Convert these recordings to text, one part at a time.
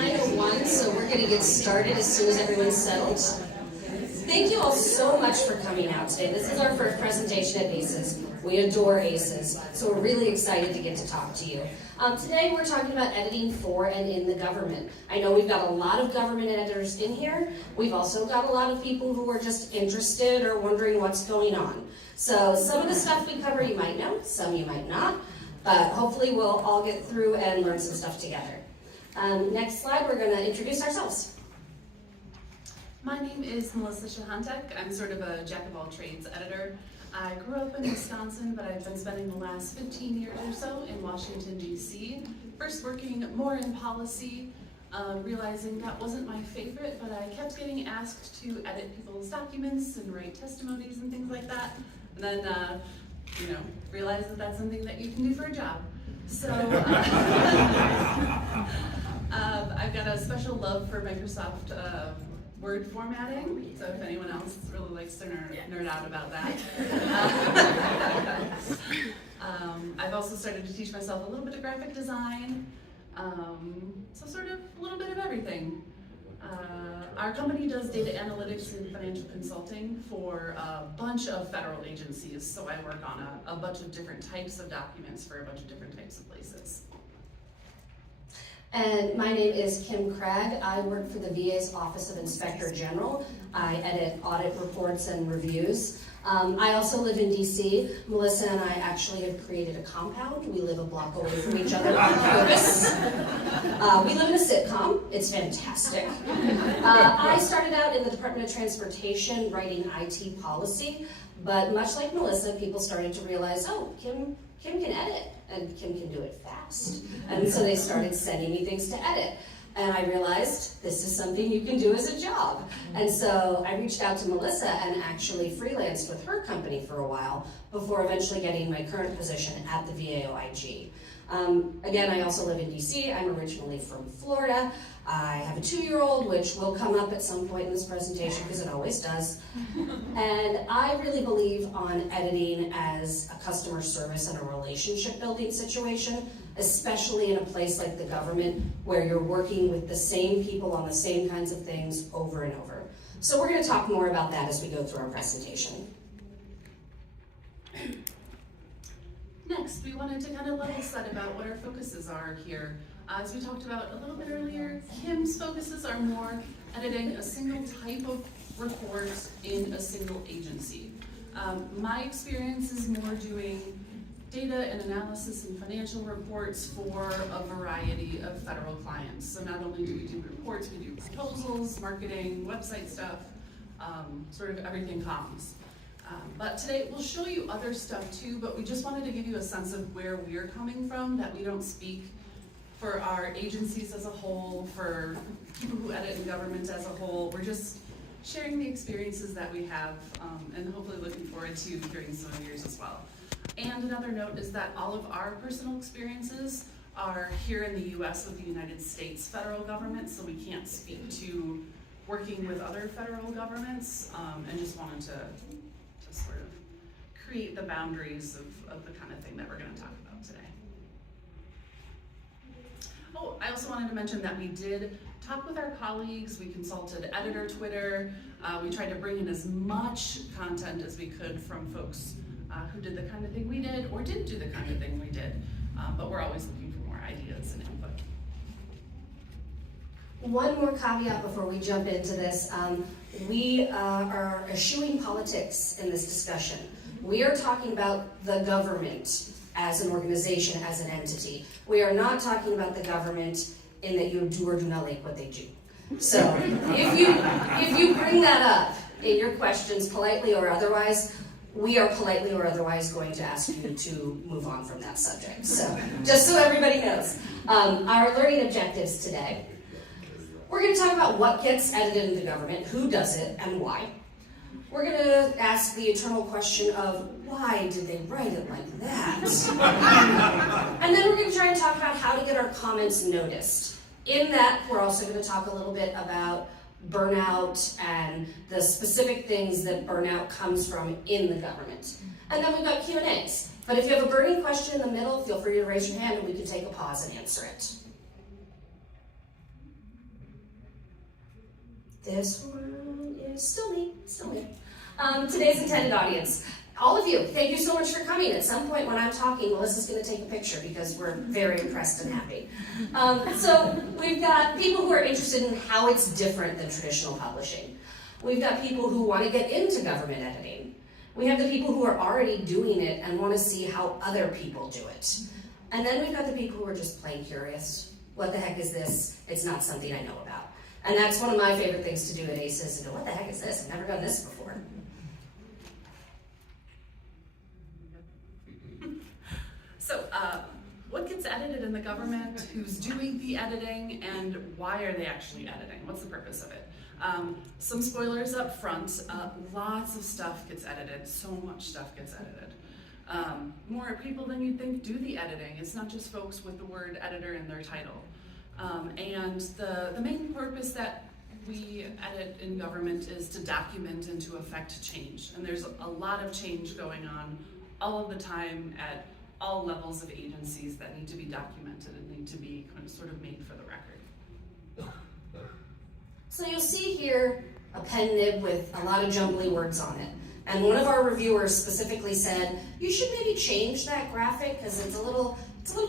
9:01, so we're going to get started as soon as everyone's settled. Thank you all so much for coming out today. This is our first presentation at ACES. We adore ACES, so we're really excited to get to talk to you. Today we're talking about editing for and in the government. I know we've got a lot of government editors in here. We've also got a lot of people who are just interested or wondering what's going on. So some of the stuff we cover you might know, some you might not, but hopefully we'll all get through and learn some stuff together. Next slide, we're going to introduce ourselves. My name is Melissa Cichantek. I'm sort of a jack-of-all-trades editor. I grew up in Wisconsin, but I've been spending the last 15 years or so in Washington, D.C. First working more in policy, realizing that wasn't my favorite, but I kept getting asked to edit people's documents and write testimonies and things like that. And then, realized that that's something that you can do for a job. So I've got a special love for Microsoft Word formatting, so if anyone else really likes to nerd out about that. I've also started to teach myself a little bit of graphic design, so sort of a little bit of everything. Our company does data analytics and financial consulting for a bunch of federal agencies, so I work on a bunch of different types of documents for a bunch of different types of places. And my name is Kim Cragg. I work for the VA's Office of Inspector General. I edit audit reports and reviews. I also live in DC. Melissa and I actually have created a compound. We live a block away from each other on purpose. We live in a sitcom. It's fantastic. I started out in the Department of Transportation writing IT policy, but much like Melissa, people started to realize, oh, Kim can edit, and Kim can do it fast. And so they started sending me things to edit. And I realized this is something you can do as a job. And so I reached out to Melissa and actually freelanced with her company for a while before eventually getting my current position at the VAOIG. Again, I also live in DC. I'm originally from Florida. I have a 2-year-old, which will come up at some point in this presentation because it always does. And I really believe on editing as a customer service and a relationship building situation, especially in a place like the government where you're working with the same people on the same kinds of things over and over. So we're going to talk more about that as we go through our presentation. Next, we wanted to kind of level set about what our focuses are here. As we talked about a little bit earlier, Kim's focuses are more editing a single type of report in a single agency. My experience is more doing data and analysis and financial reports for a variety of federal clients. So not only do we do reports, we do proposals, marketing, website stuff, sort of everything comms. But today we'll show you other stuff too, but we just wanted to give you a sense of where we're coming from, that we don't speak for our agencies as a whole, for people who edit in government as a whole. We're just sharing the experiences that we have and hopefully looking forward to hearing some of yours as well. And another note is that all of our personal experiences are here in the US with the United States federal government, so we can't speak to working with other federal governments, and just wanted to sort of create the boundaries of the kind of thing that we're going to talk about today. Oh, I also wanted to mention that we did talk with our colleagues. We consulted editor Twitter. We tried to bring in as much content as we could from folks who did the kind of thing we did or didn't do the kind of thing we did, but we're always looking for more ideas and input. One more caveat before we jump into this. We are eschewing politics in this discussion. We are talking about the government as an organization, as an entity. We are not talking about the government in that you do or do not like what they do. So if you bring that up in your questions, politely or otherwise, we are politely or otherwise going to ask you to move on from that subject. So just so everybody knows. Our learning objectives today. We're going to talk about what gets edited in the government, who does it, and why. We're going to ask the eternal question of why did they write it like that? And then we're going to try and talk about how to get our comments noticed. In that, we're also going to talk a little bit about burnout and the specific things that burnout comes from in the government. And then we've got Q&As. But if you have a burning question in the middle, feel free to raise your hand and we can take a pause and answer it. This one is still me. Today's intended audience. All of you, thank you so much for coming. At some point when I'm talking, Melissa's going to take a picture because we're very impressed and happy. So we've got people who are interested in how it's different than traditional publishing. We've got people who want to get into government editing. We have the people who are already doing it and want to see how other people do it. And then we've got the people who are just plain curious. What the heck is this? It's not something I know about. And that's one of my favorite things to do at ACES, is go, what the heck is this? I've never done this before. So, what gets edited in the government? Who's doing the editing? And why are they actually editing? What's the purpose of it? Some spoilers up front. Lots of stuff gets edited. So much stuff gets edited. More people than you'd think do the editing. It's not just folks with the word editor in their title. And the main purpose that we edit in government is to document and to affect change. And there's a lot of change going on all of the time at all levels of agencies that need to be documented and need to be kind of sort of made for the record. So you'll see here a pen nib with a lot of jumbly words on it. And one of our reviewers specifically said, you should maybe change that graphic because it's a little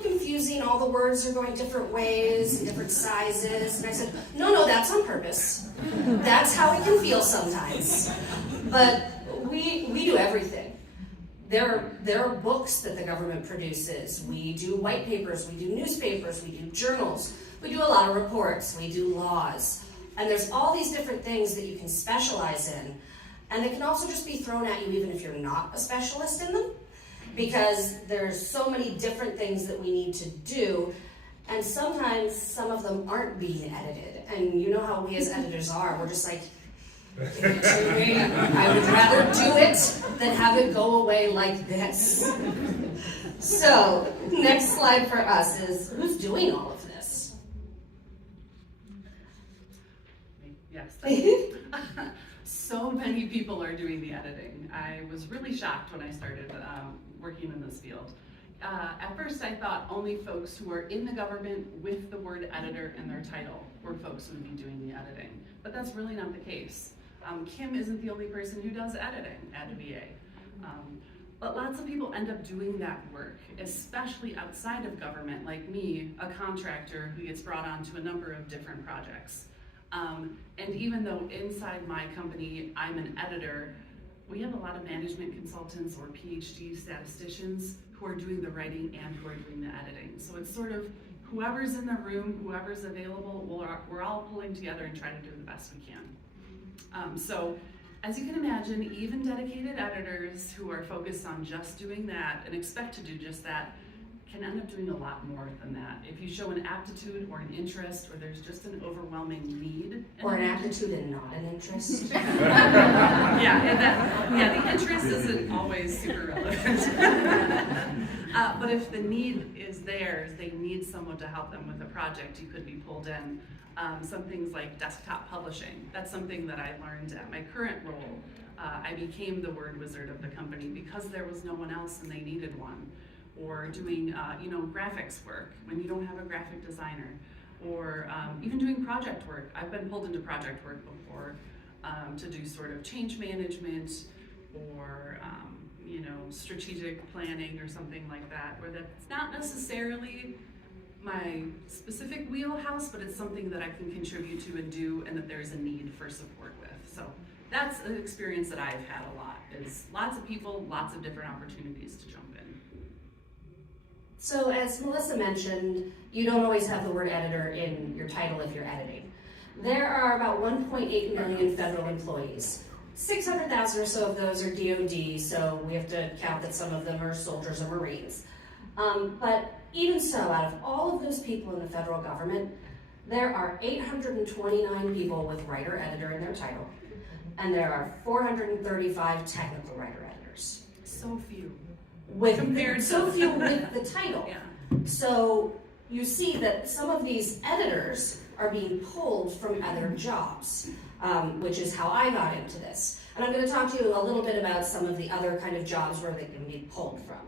confusing. All the words are going different ways and different sizes. And I said, no, that's on purpose. That's how it can feel sometimes. But we do everything. There are books that the government produces. We do white papers, we do newspapers, we do journals. We do a lot of reports, we do laws. And there's all these different things that you can specialize in. And they can also just be thrown at you even if you're not a specialist in them, because there's so many different things that we need to do, and sometimes some of them aren't being edited. And you know how we as editors are, we're just like, give it to me. I would rather do it than have it go away like this. So, next slide for us is, who's doing all of this? Yes. So many people are doing the editing. I was really shocked when I started working in this field. At first I thought only folks who are in the government with the word editor in their title were folks who would be doing the editing. But that's really not the case. Kim isn't the only person who does editing at VA. But lots of people end up doing that work, especially outside of government, like me, a contractor who gets brought on to a number of different projects. And even though inside my company I'm an editor, we have a lot of management consultants or PhD statisticians who are doing the writing and who are doing the editing. So it's sort of whoever's in the room, whoever's available, we're all pulling together and trying to do the best we can. So as you can imagine, even dedicated editors who are focused on just doing that and expect to do just that can end up doing a lot more than that. If you show an aptitude or an interest, or there's just an overwhelming need. Or an aptitude and not an interest. The interest isn't always super relevant. But if the need is there, they need someone to help them with a project, you could be pulled in. Some things like desktop publishing, that's something that I learned at my current role. I became the word wizard of the company because there was no one else and they needed one. Or doing graphics work when you don't have a graphic designer, or even doing project work. I've been pulled into project work before to do sort of change management or strategic planning or something like that, where that's not necessarily my specific wheelhouse, but it's something that I can contribute to and do, and that there's a need for support with. So that's an experience that I've had a lot, is lots of people, lots of different opportunities to jump in. So as Melissa mentioned, you don't always have the word editor in your title if you're editing. There are about 1.8 million federal employees. 600,000 or so of those are DoD, so we have to count that some of them are soldiers or Marines. But even so, out of all of those people in the federal government, there are 829 people with writer-editor in their title, and there are 435 technical writer-editors. So few. Compared so few with the title. Yeah. So you see that some of these editors are being pulled from other jobs, which is how I got into this. And I'm going to talk to you a little bit about some of the other kind of jobs where they can be pulled from.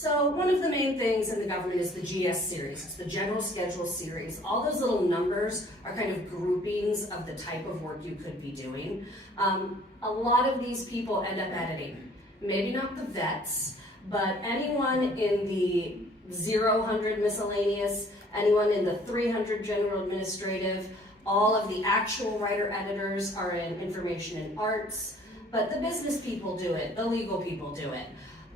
So one of the main things in the government is the GS series. It's the General Schedule series. All those little numbers are kind of groupings of the type of work you could be doing. A lot of these people end up editing. Maybe not the vets, but anyone in the 0-100 miscellaneous, anyone in the 300 general administrative, all of the actual writer editors are in information and arts, but the business people do it, the legal people do it.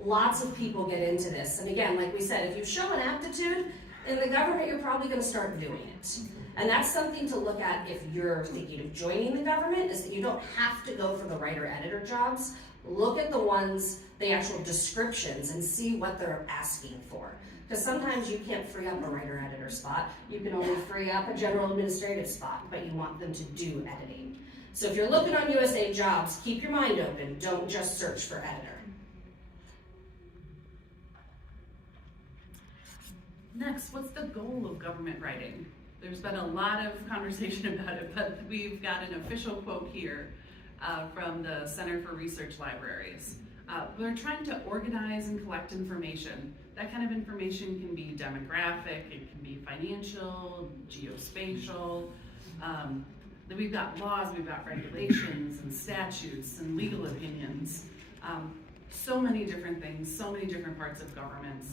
Lots of people get into this. And again, like we said, if you show an aptitude in the government, you're probably going to start doing it. And that's something to look at if you're thinking of joining the government, is that you don't have to go for the writer-editor jobs. Look at the ones, the actual descriptions, and see what they're asking for. Because sometimes you can't free up a writer-editor spot. You can only free up a general administrative spot, but you want them to do editing. So if you're looking on USA Jobs, keep your mind open. Don't just search for editor. Next, what's the goal of government writing? There's been a lot of conversation about it, but we've got an official quote here from the Center for Research Libraries. We're trying to organize and collect information. That kind of information can be demographic, it can be financial, geospatial. We've got laws, we've got regulations and statutes and legal opinions. So many different things, so many different parts of governments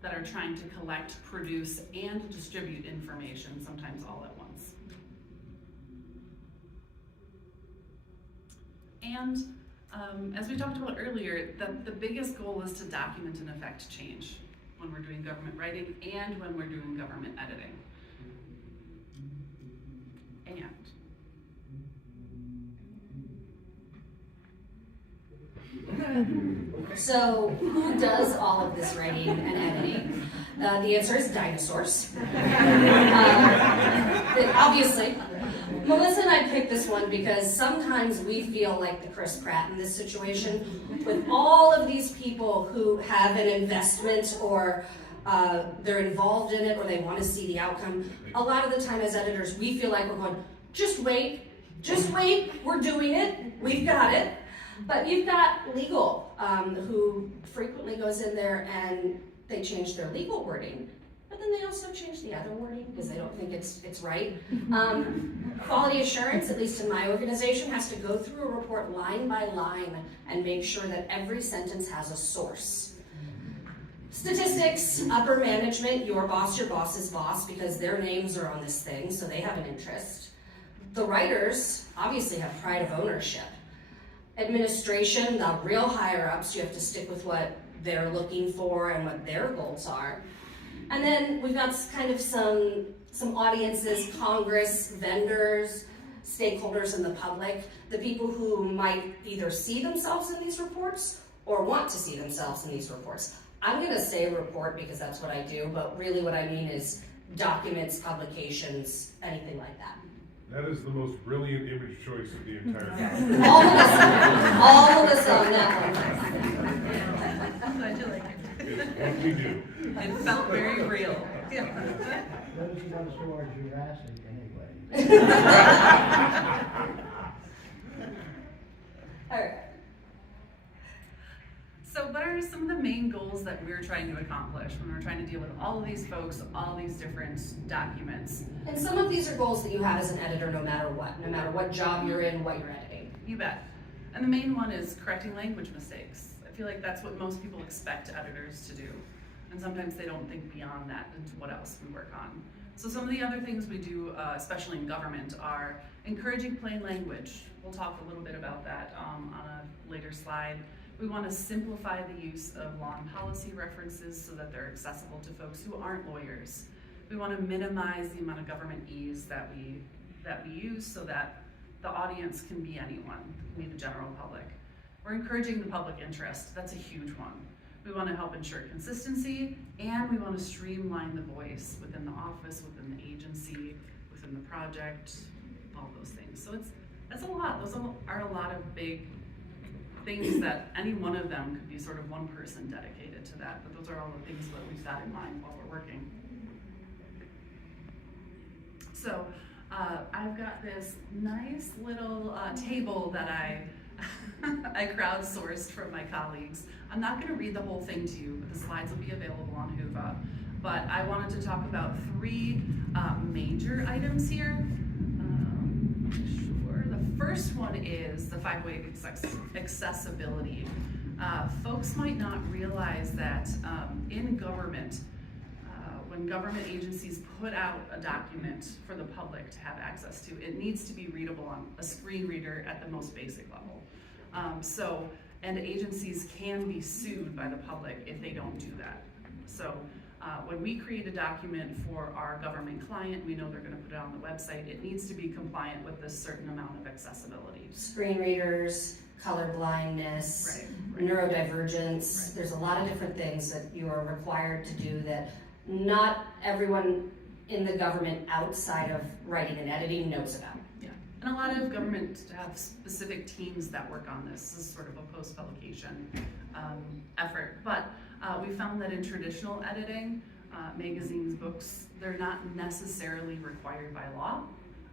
that are trying to collect, produce, and distribute information, sometimes all at once. And as we talked about earlier, the biggest goal is to document and affect change when we're doing government writing and when we're doing government editing. So who does all of this writing and editing? The answer is dinosaurs. Obviously. Melissa and I picked this one because sometimes we feel like the Chris Pratt in this situation, with all of these people who have an investment or they're involved in it or they want to see the outcome. A lot of the time as editors, we feel like we're going, just wait, we're doing it, we've got it. But you've got legal, who frequently goes in there and they change their legal wording, but then they also change the other wording because they don't think it's right. Quality assurance, at least in my organization, has to go through a report line by line and make sure that every sentence has a source. Statistics, upper management, your boss's boss, because their names are on this thing, so they have an interest. The writers obviously have pride of ownership. Administration, the real higher ups, you have to stick with what they're looking for and what their goals are. And then we've got kind of some audiences, Congress, vendors, stakeholders in the public, the people who might either see themselves in these reports or want to see themselves in these reports. I'm gonna say report because that's what I do, but really what I mean is documents, publications, anything like that. That is the most brilliant image choice of the entire document. All of us on that one. I'm glad you like it. It's what we do. It felt very real. Those who want to show our Jurassic anyway. All right. So what are some of the main goals that we're trying to accomplish when we're trying to deal with all of these folks, all these different documents? And some of these are goals that you have as an editor no matter what job you're in, what you're editing. You bet. And the main one is correcting language mistakes. I feel like that's what most people expect editors to do. And sometimes they don't think beyond that into what else we work on. So some of the other things we do, especially in government, are encouraging plain language. We'll talk a little bit about that on a later slide. We want to simplify the use of law and policy references so that they're accessible to folks who aren't lawyers. We want to minimize the amount of government ease that we use so that the audience can be anyone, can be the general public. We're encouraging the public interest. That's a huge one. We want to help ensure consistency, and we want to streamline the voice within the office, within the agency, within the project, all those things. So that's a lot. Those are a lot of big things that any one of them could be sort of one person dedicated to that, but those are all the things that we've got in mind while we're working. So I've got this nice little table that I I crowdsourced from my colleagues. I'm not going to read the whole thing to you, but the slides will be available on Whova. But I wanted to talk about three major items here. Sure. The first one is the 5-way accessibility. Folks might not realize that in government, when government agencies put out a document for the public to have access to, it needs to be readable on a screen reader at the most basic level. And agencies can be sued by the public if they don't do that. So when we create a document for our government client, we know they're going to put it on the website. It needs to be compliant with this certain amount of accessibility. Screen readers, color blindness, neurodivergence. Right. There's a lot of different things that you are required to do that not everyone in the government outside of writing and editing knows about. Yeah, and a lot of government have specific teams that work on this. This is sort of a post-publication effort. But we found that in traditional editing, magazines, books, they're not necessarily required by law.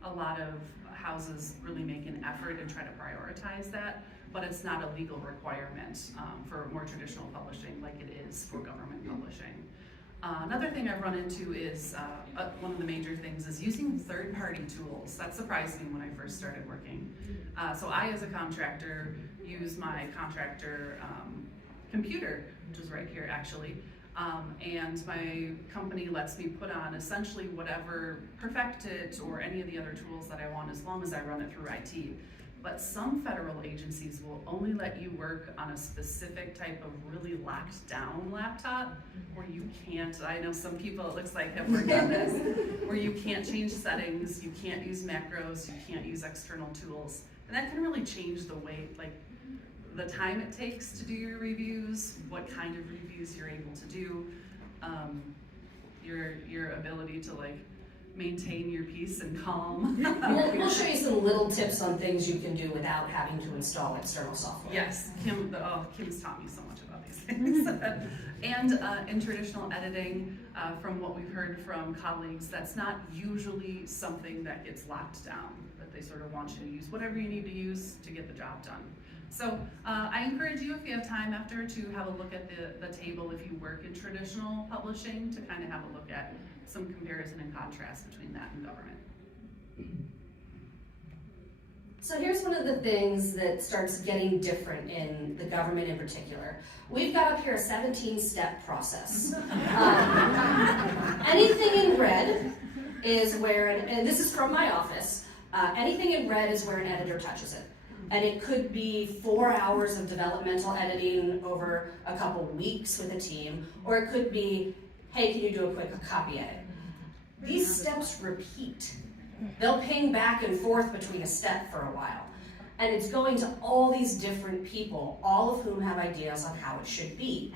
A lot of houses really make an effort and try to prioritize that, but it's not a legal requirement for more traditional publishing like it is for government publishing. Another thing I've run into is, one of the major things is using third-party tools. That surprised me when I first started working. So I, as a contractor, use my contractor computer, which is right here actually, and my company lets me put on essentially whatever Perfectit or any of the other tools that I want as long as I run it through IT. But some federal agencies will only let you work on a specific type of really locked down laptop where you can't, I know some people it looks like have worked on this, where you can't change settings, you can't use macros, you can't use external tools. And that can really change the way, like the time it takes to do your reviews, what kind of reviews you're able to do, your ability to like maintain your peace and calm. We'll show you some little tips on things you can do without having to install external software. Yes, Kim's taught me so much about these things. And in traditional editing, from what we've heard from colleagues, that's not usually something that gets locked down, that they sort of want you to use whatever you need to use to get the job done. So I encourage you, if you have time after, to have a look at the table if you work in traditional publishing, to kind of have a look at some comparison and contrast between that and government. So here's one of the things that starts getting different in the government in particular. We've got up here a 17-step process. Anything in red is where, and this is from my office, anything in red is where an editor touches it. And it could be 4 hours of developmental editing over a couple weeks with a team, or it could be, hey, can you do a quick copy edit? These steps repeat. They'll ping back and forth between a step for a while. And it's going to all these different people, all of whom have ideas on how it should be.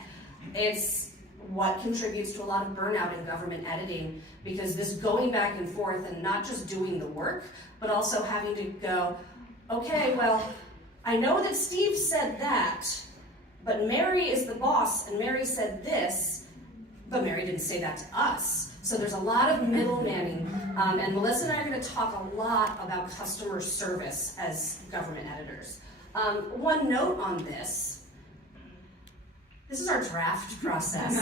It's what contributes to a lot of burnout in government editing, because this going back and forth and not just doing the work, but also having to go, okay, well, I know that Steve said that, but Mary is the boss, and Mary said this, but Mary didn't say that to us. So there's a lot of middlemaning, and Melissa and I are going to talk a lot about customer service as government editors. One note on this is our draft process.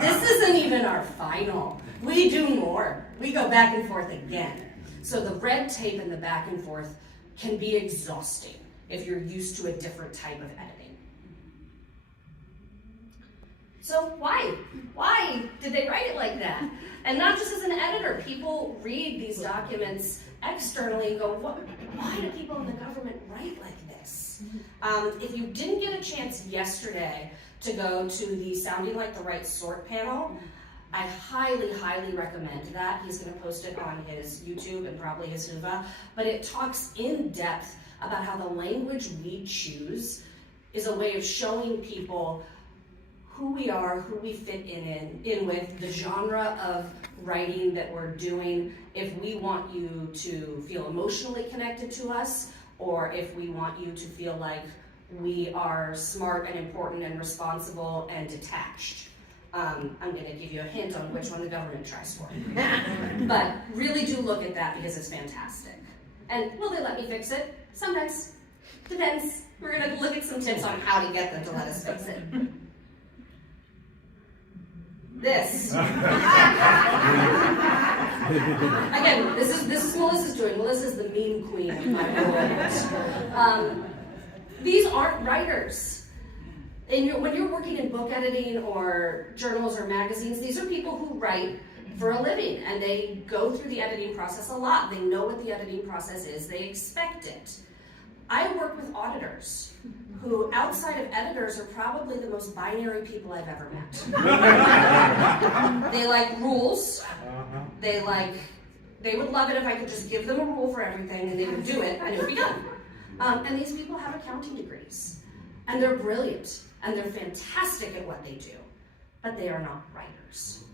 This isn't even our final. We do more. We go back and forth again. So the red tape and the back and forth can be exhausting if you're used to a different type of editing. So why? Why did they write it like that? And not just as an editor, people read these documents externally and go, why do people in the government write like this? If you didn't get a chance yesterday to go to the Sounding Like the Right Sort panel, I highly, highly recommend that. He's going to post it on his YouTube and probably his Whova, but it talks in depth about how the language we choose is a way of showing people who we are, who we fit in with, the genre of writing that we're doing, if we want you to feel emotionally connected to us, or if we want you to feel like we are smart and important and responsible and detached. I'm going to give you a hint on which one the government tries for. But really do look at that because it's fantastic. And will they let me fix it? Sometimes. Depends. We're gonna look at some tips on how to get them to let us fix it. This. Again, this is Melissa's doing. Melissa's the meme queen of my world. These aren't writers. When you're working in book editing or journals or magazines, these are people who write for a living, and they go through the editing process a lot. They know what the editing process is. They expect it. I work with auditors who, outside of editors, are probably the most binary people I've ever met. They like rules. They would love it if I could just give them a rule for everything and they would do it and it would be done. And these people have accounting degrees, and they're brilliant, and they're fantastic at what they do, but they are not writers.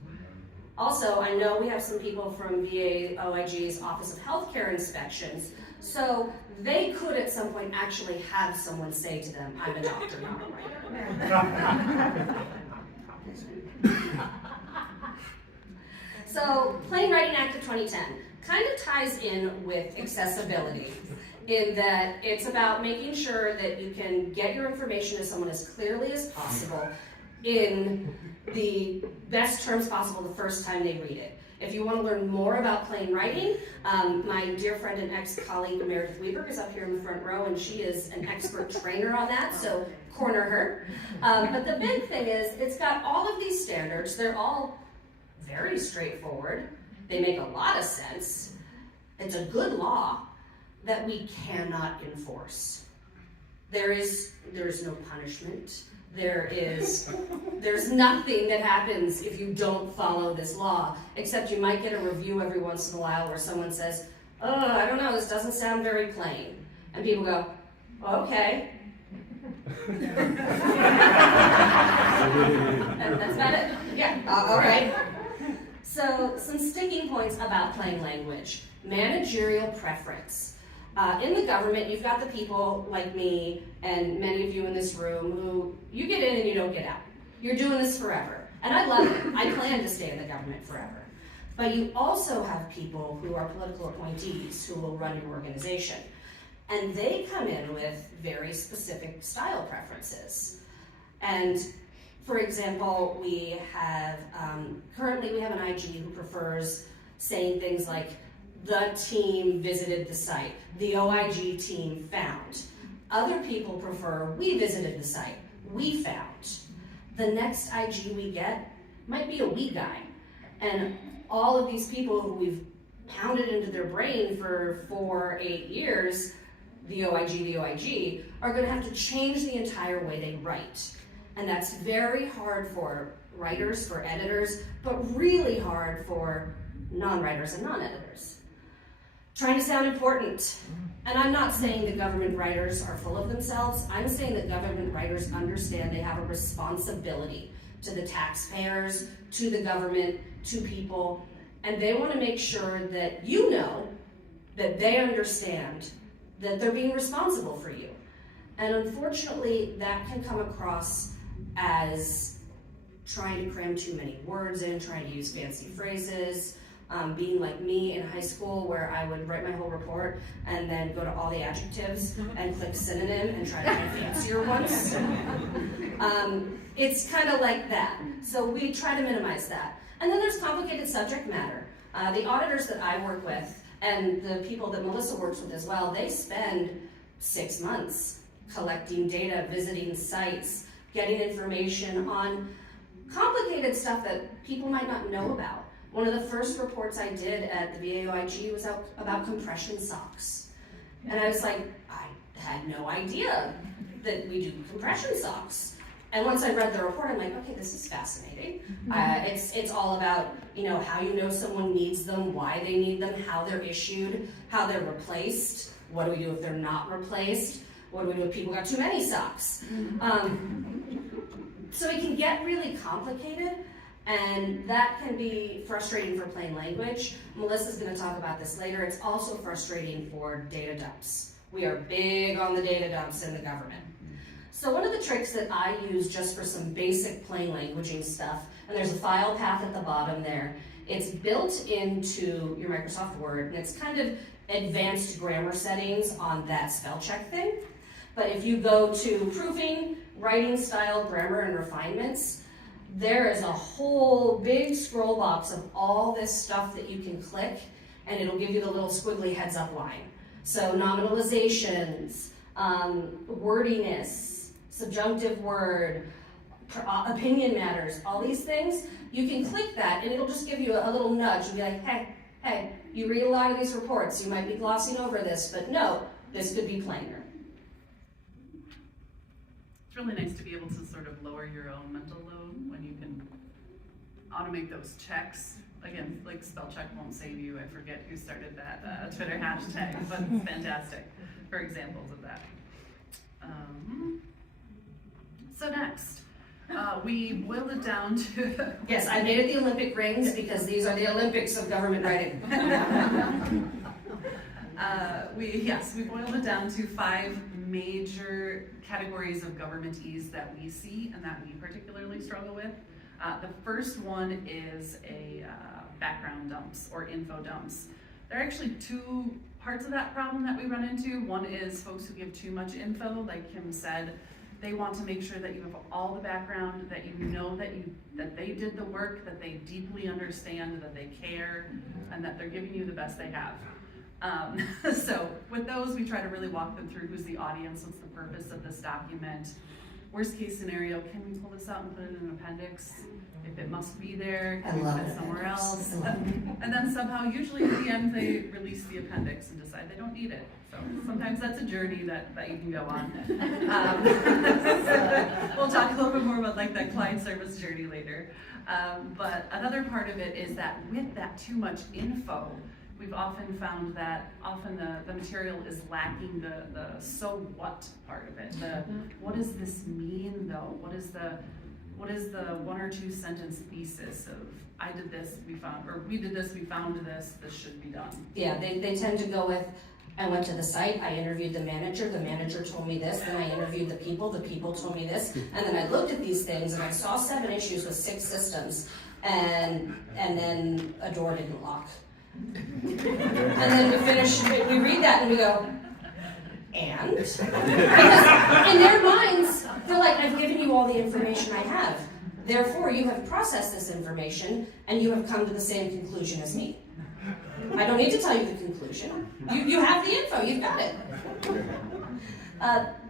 Also, I know we have some people from VA OIG's Office of Healthcare Inspections, so they could at some point actually have someone say to them, I'm a doctor, not a writer. So, Plain Writing Act of 2010 kind of ties in with accessibility, in that it's about making sure that you can get your information to someone as clearly as possible in the best terms possible the first time they read it. If you want to learn more about plain writing, my dear friend and ex-colleague Meredith Weber is up here in the front row, and she is an expert trainer on that, so corner her. But the big thing is, it's got all of these standards. They're all very straightforward. They make a lot of sense. It's a good law that we cannot enforce. There is no punishment. There's nothing that happens if you don't follow this law, except you might get a review every once in a while where someone says, oh, I don't know, this doesn't sound very plain. And people go, okay. That's about it. Yeah, all right. So, some sticking points about plain language. Managerial preference. In the government, you've got the people like me and many of you in this room who you get in and you don't get out. You're doing this forever. And I love it. I plan to stay in the government forever. But you also have people who are political appointees who will run your organization. And they come in with very specific style preferences. And for example, we have, currently we have an IG who prefers saying things like, the team visited the site, the OIG team found. Other people prefer, we visited the site, we found. The next IG we get might be a we guy. And all of these people who we've pounded into their brain for 4-8 years, the OIG, are gonna have to change the entire way they write. And that's very hard for writers, for editors, but really hard for non-writers and non-editors. Trying to sound important. And I'm not saying that government writers are full of themselves. I'm saying that government writers understand they have a responsibility to the taxpayers, to the government, to people, and they want to make sure that you know that they understand that they're being responsible for you. And unfortunately, that can come across as trying to cram too many words in, trying to use fancy phrases, being like me in high school where I would write my whole report and then go to all the adjectives and click synonym and try to find fancier ones. It's kind of like that. So we try to minimize that. And then there's complicated subject matter. The auditors that I work with and the people that Melissa works with as well, they spend 6 months collecting data, visiting sites, getting information on complicated stuff that people might not know about. One of the first reports I did at the VA OIG was about compression socks. And I was like, I had no idea that we do compression socks. And once I read the report, I'm like, okay, this is fascinating. It's all about, how you know someone needs them, why they need them, how they're issued, how they're replaced. What do we do if they're not replaced? What do we do if people got too many socks? So it can get really complicated. And that can be frustrating for plain language. Melissa's going to talk about this later. It's also frustrating for data dumps. We are big on the data dumps in the government. So one of the tricks that I use just for some basic plain languaging stuff, and there's a file path at the bottom there, it's built into your Microsoft Word, and it's kind of advanced grammar settings on that spell check thing. But if you go to proofing, writing style, grammar, and refinements, there is a whole big scroll box of all this stuff that you can click, and it'll give you the little squiggly heads up line. So nominalizations, wordiness, subjunctive word, opinion matters, all these things, you can click that and it'll just give you a little nudge and be like, hey, you read a lot of these reports, you might be glossing over this, but no, this could be plainer. It's really nice to be able to sort of lower your own mental load when you can automate those checks. Again, like spell check won't save you. I forget who started that Twitter hashtag, but it's fantastic for examples of that. So next, we boiled it down to... Yes, I made it the Olympic rings because these are the Olympics of government writing. We boiled it down to 5 major categories of governmentese that we see and that we particularly struggle with. The first one is background dumps or info dumps. There are actually 2 parts of that problem that we run into. One is folks who give too much info, like Kim said. They want to make sure that you have all the background, that you know that they did the work, that they deeply understand, that they care, and that they're giving you the best they have. So with those, we try to really walk them through who's the audience, what's the purpose of this document. Worst case scenario, can we pull this out and put it in an appendix? If it must be there, can we put it somewhere else? And then somehow, usually at the end, they release the appendix and decide they don't need it. So sometimes that's a journey that you can go on. We'll talk a little bit more about like that client service journey later. But another part of it is that with that too much info, we've often found that the material is lacking the so what part of it. What does this mean though? What is the 1 or 2 sentence thesis of I did this, we found, or we did this, we found this should be done? Yeah, they tend to go with, I went to the site, I interviewed the manager told me this, then I interviewed the people told me this, and then I looked at these things and I saw 7 issues with 6 systems, and then a door didn't lock. And then we read that and we go, and? Because in their minds, they're like, I've given you all the information I have. Therefore, you have processed this information and you have come to the same conclusion as me. I don't need to tell you the conclusion. You have the info, you've got it.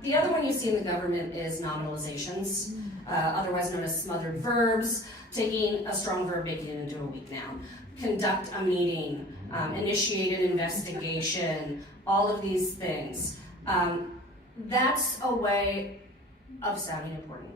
The other one you see in the government is nominalizations, otherwise known as smothered verbs, taking a strong verb, making it into a weak noun. Conduct a meeting, initiate an investigation, all of these things. That's a way of sounding important.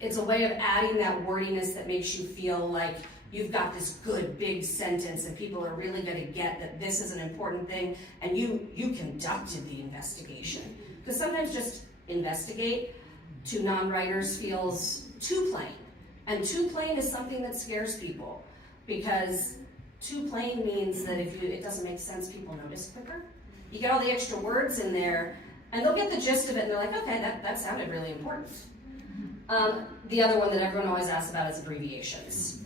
It's a way of adding that wordiness that makes you feel like you've got this good big sentence and people are really going to get that this is an important thing and you conducted the investigation. Because sometimes just investigate to non-writers feels too plain. And too plain is something that scares people because too plain means that if it doesn't make sense, people notice quicker. You get all the extra words in there and they'll get the gist of it and they're like, okay, that sounded really important. The other one that everyone always asks about is abbreviations.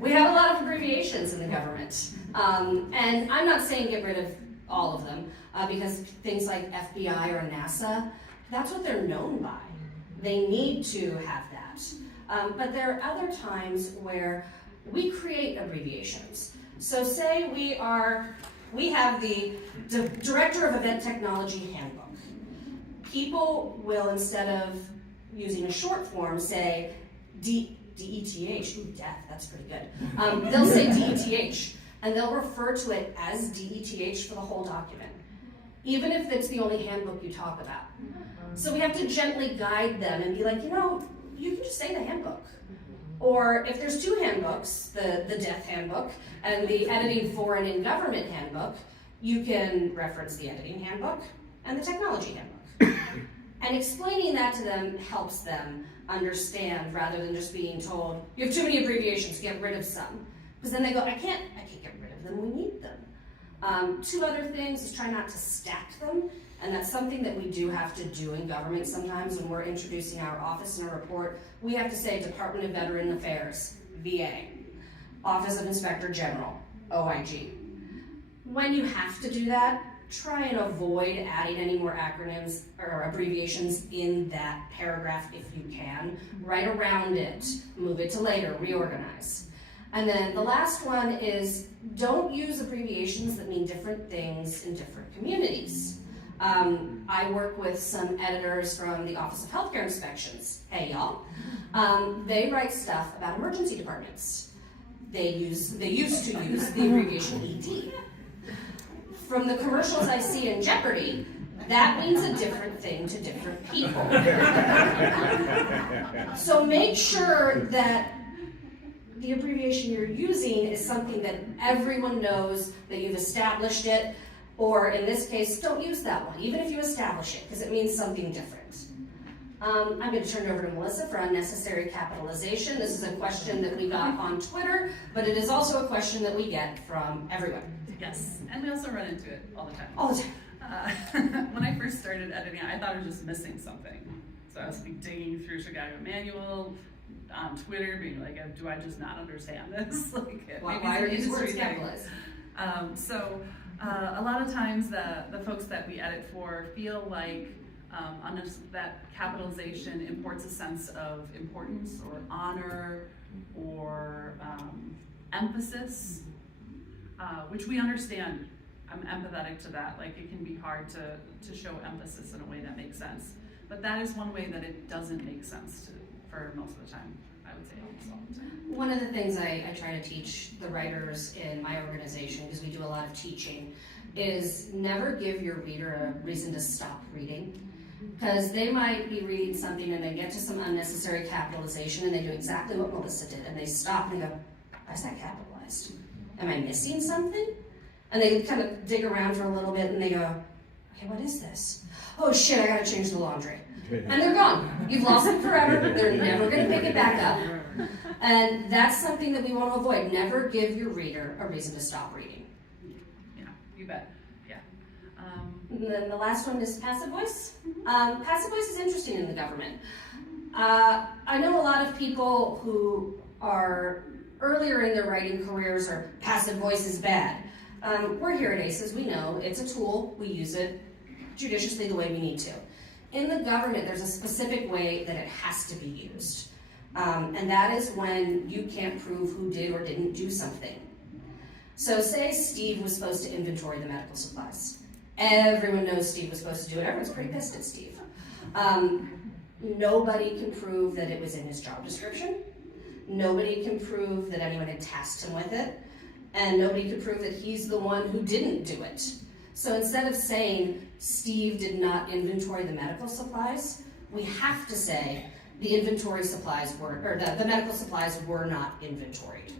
We have a lot of abbreviations in the government. And I'm not saying get rid of all of them because things like FBI or NASA, that's what they're known by. They need to have that. But there are other times where we create abbreviations. So say we have the Director of Event Technology Handbook. People will, instead of using a short form, say DETH. Ooh, death, that's pretty good. They'll say DETH, and they'll refer to it as DETH for the whole document, even if it's the only handbook you talk about. So we have to gently guide them and be like, you can just say the handbook. Or if there's 2 handbooks, the death handbook and the editing for and in government handbook, you can reference the editing handbook and the technology handbook. And explaining that to them helps them understand rather than just being told, you have too many abbreviations, get rid of some. Because then they go, I can't get rid of them, we need them. Two other things is try not to stack them, and that's something that we do have to do in government sometimes when we're introducing our office in a report. We have to say Department of Veteran Affairs, VA, Office of Inspector General, OIG. When you have to do that, try and avoid adding any more acronyms or abbreviations in that paragraph if you can. Write around it, move it to later, reorganize. And then the last one is don't use abbreviations that mean different things in different communities. I work with some editors from the Office of Healthcare Inspections. Hey y'all. They write stuff about emergency departments. They used to use the abbreviation ED. From the commercials I see in Jeopardy, that means a different thing to different people. So make sure that the abbreviation you're using is something that everyone knows, that you've established it, or in this case, don't use that one, even if you establish it, because it means something different. I'm going to turn it over to Melissa for unnecessary capitalization. This is a question that we got on Twitter, but it is also a question that we get from everyone. Yes, and we also run into it all the time. All the time. When I first started editing, I thought I was just missing something. So I was digging through Chicago Manual, on Twitter, being like, do I just not understand this? Like, Why are these words capitalized? A lot of times the folks that we edit for feel like that capitalization imports a sense of importance or honor or emphasis, which we understand. I'm empathetic to that. Like, it can be hard to show emphasis in a way that makes sense. But that is one way that it doesn't make sense for most of the time. I would say almost all the time. One of the things I try to teach the writers in my organization, because we do a lot of teaching, is never give your reader a reason to stop reading. Because they might be reading something and they get to some unnecessary capitalization and they do exactly what Melissa did, and they stop and go, why is that capitalized? Am I missing something? And they kind of dig around for a little bit and they go, okay, what is this? Oh shit, I gotta change the laundry. And they're gone. You've lost them forever. They're never gonna pick it back up. And that's something that we want to avoid. Never give your reader a reason to stop reading. Yeah, you bet. Yeah. And then the last one is passive voice. Passive voice is interesting in the government. I know a lot of people who are earlier in their writing careers are passive voice is bad. We're here at ACES, we know it's a tool, we use it judiciously the way we need to. In the government, there's a specific way that it has to be used. And that is when you can't prove who did or didn't do something. So say Steve was supposed to inventory the medical supplies. Everyone knows Steve was supposed to do it. Everyone's pretty pissed at Steve. Nobody can prove that it was in his job description. Nobody can prove that anyone had tasked him with it. And nobody can prove that he's the one who didn't do it. So instead of saying Steve did not inventory the medical supplies, we have to say the inventory supplies were, or the medical supplies were not inventoried.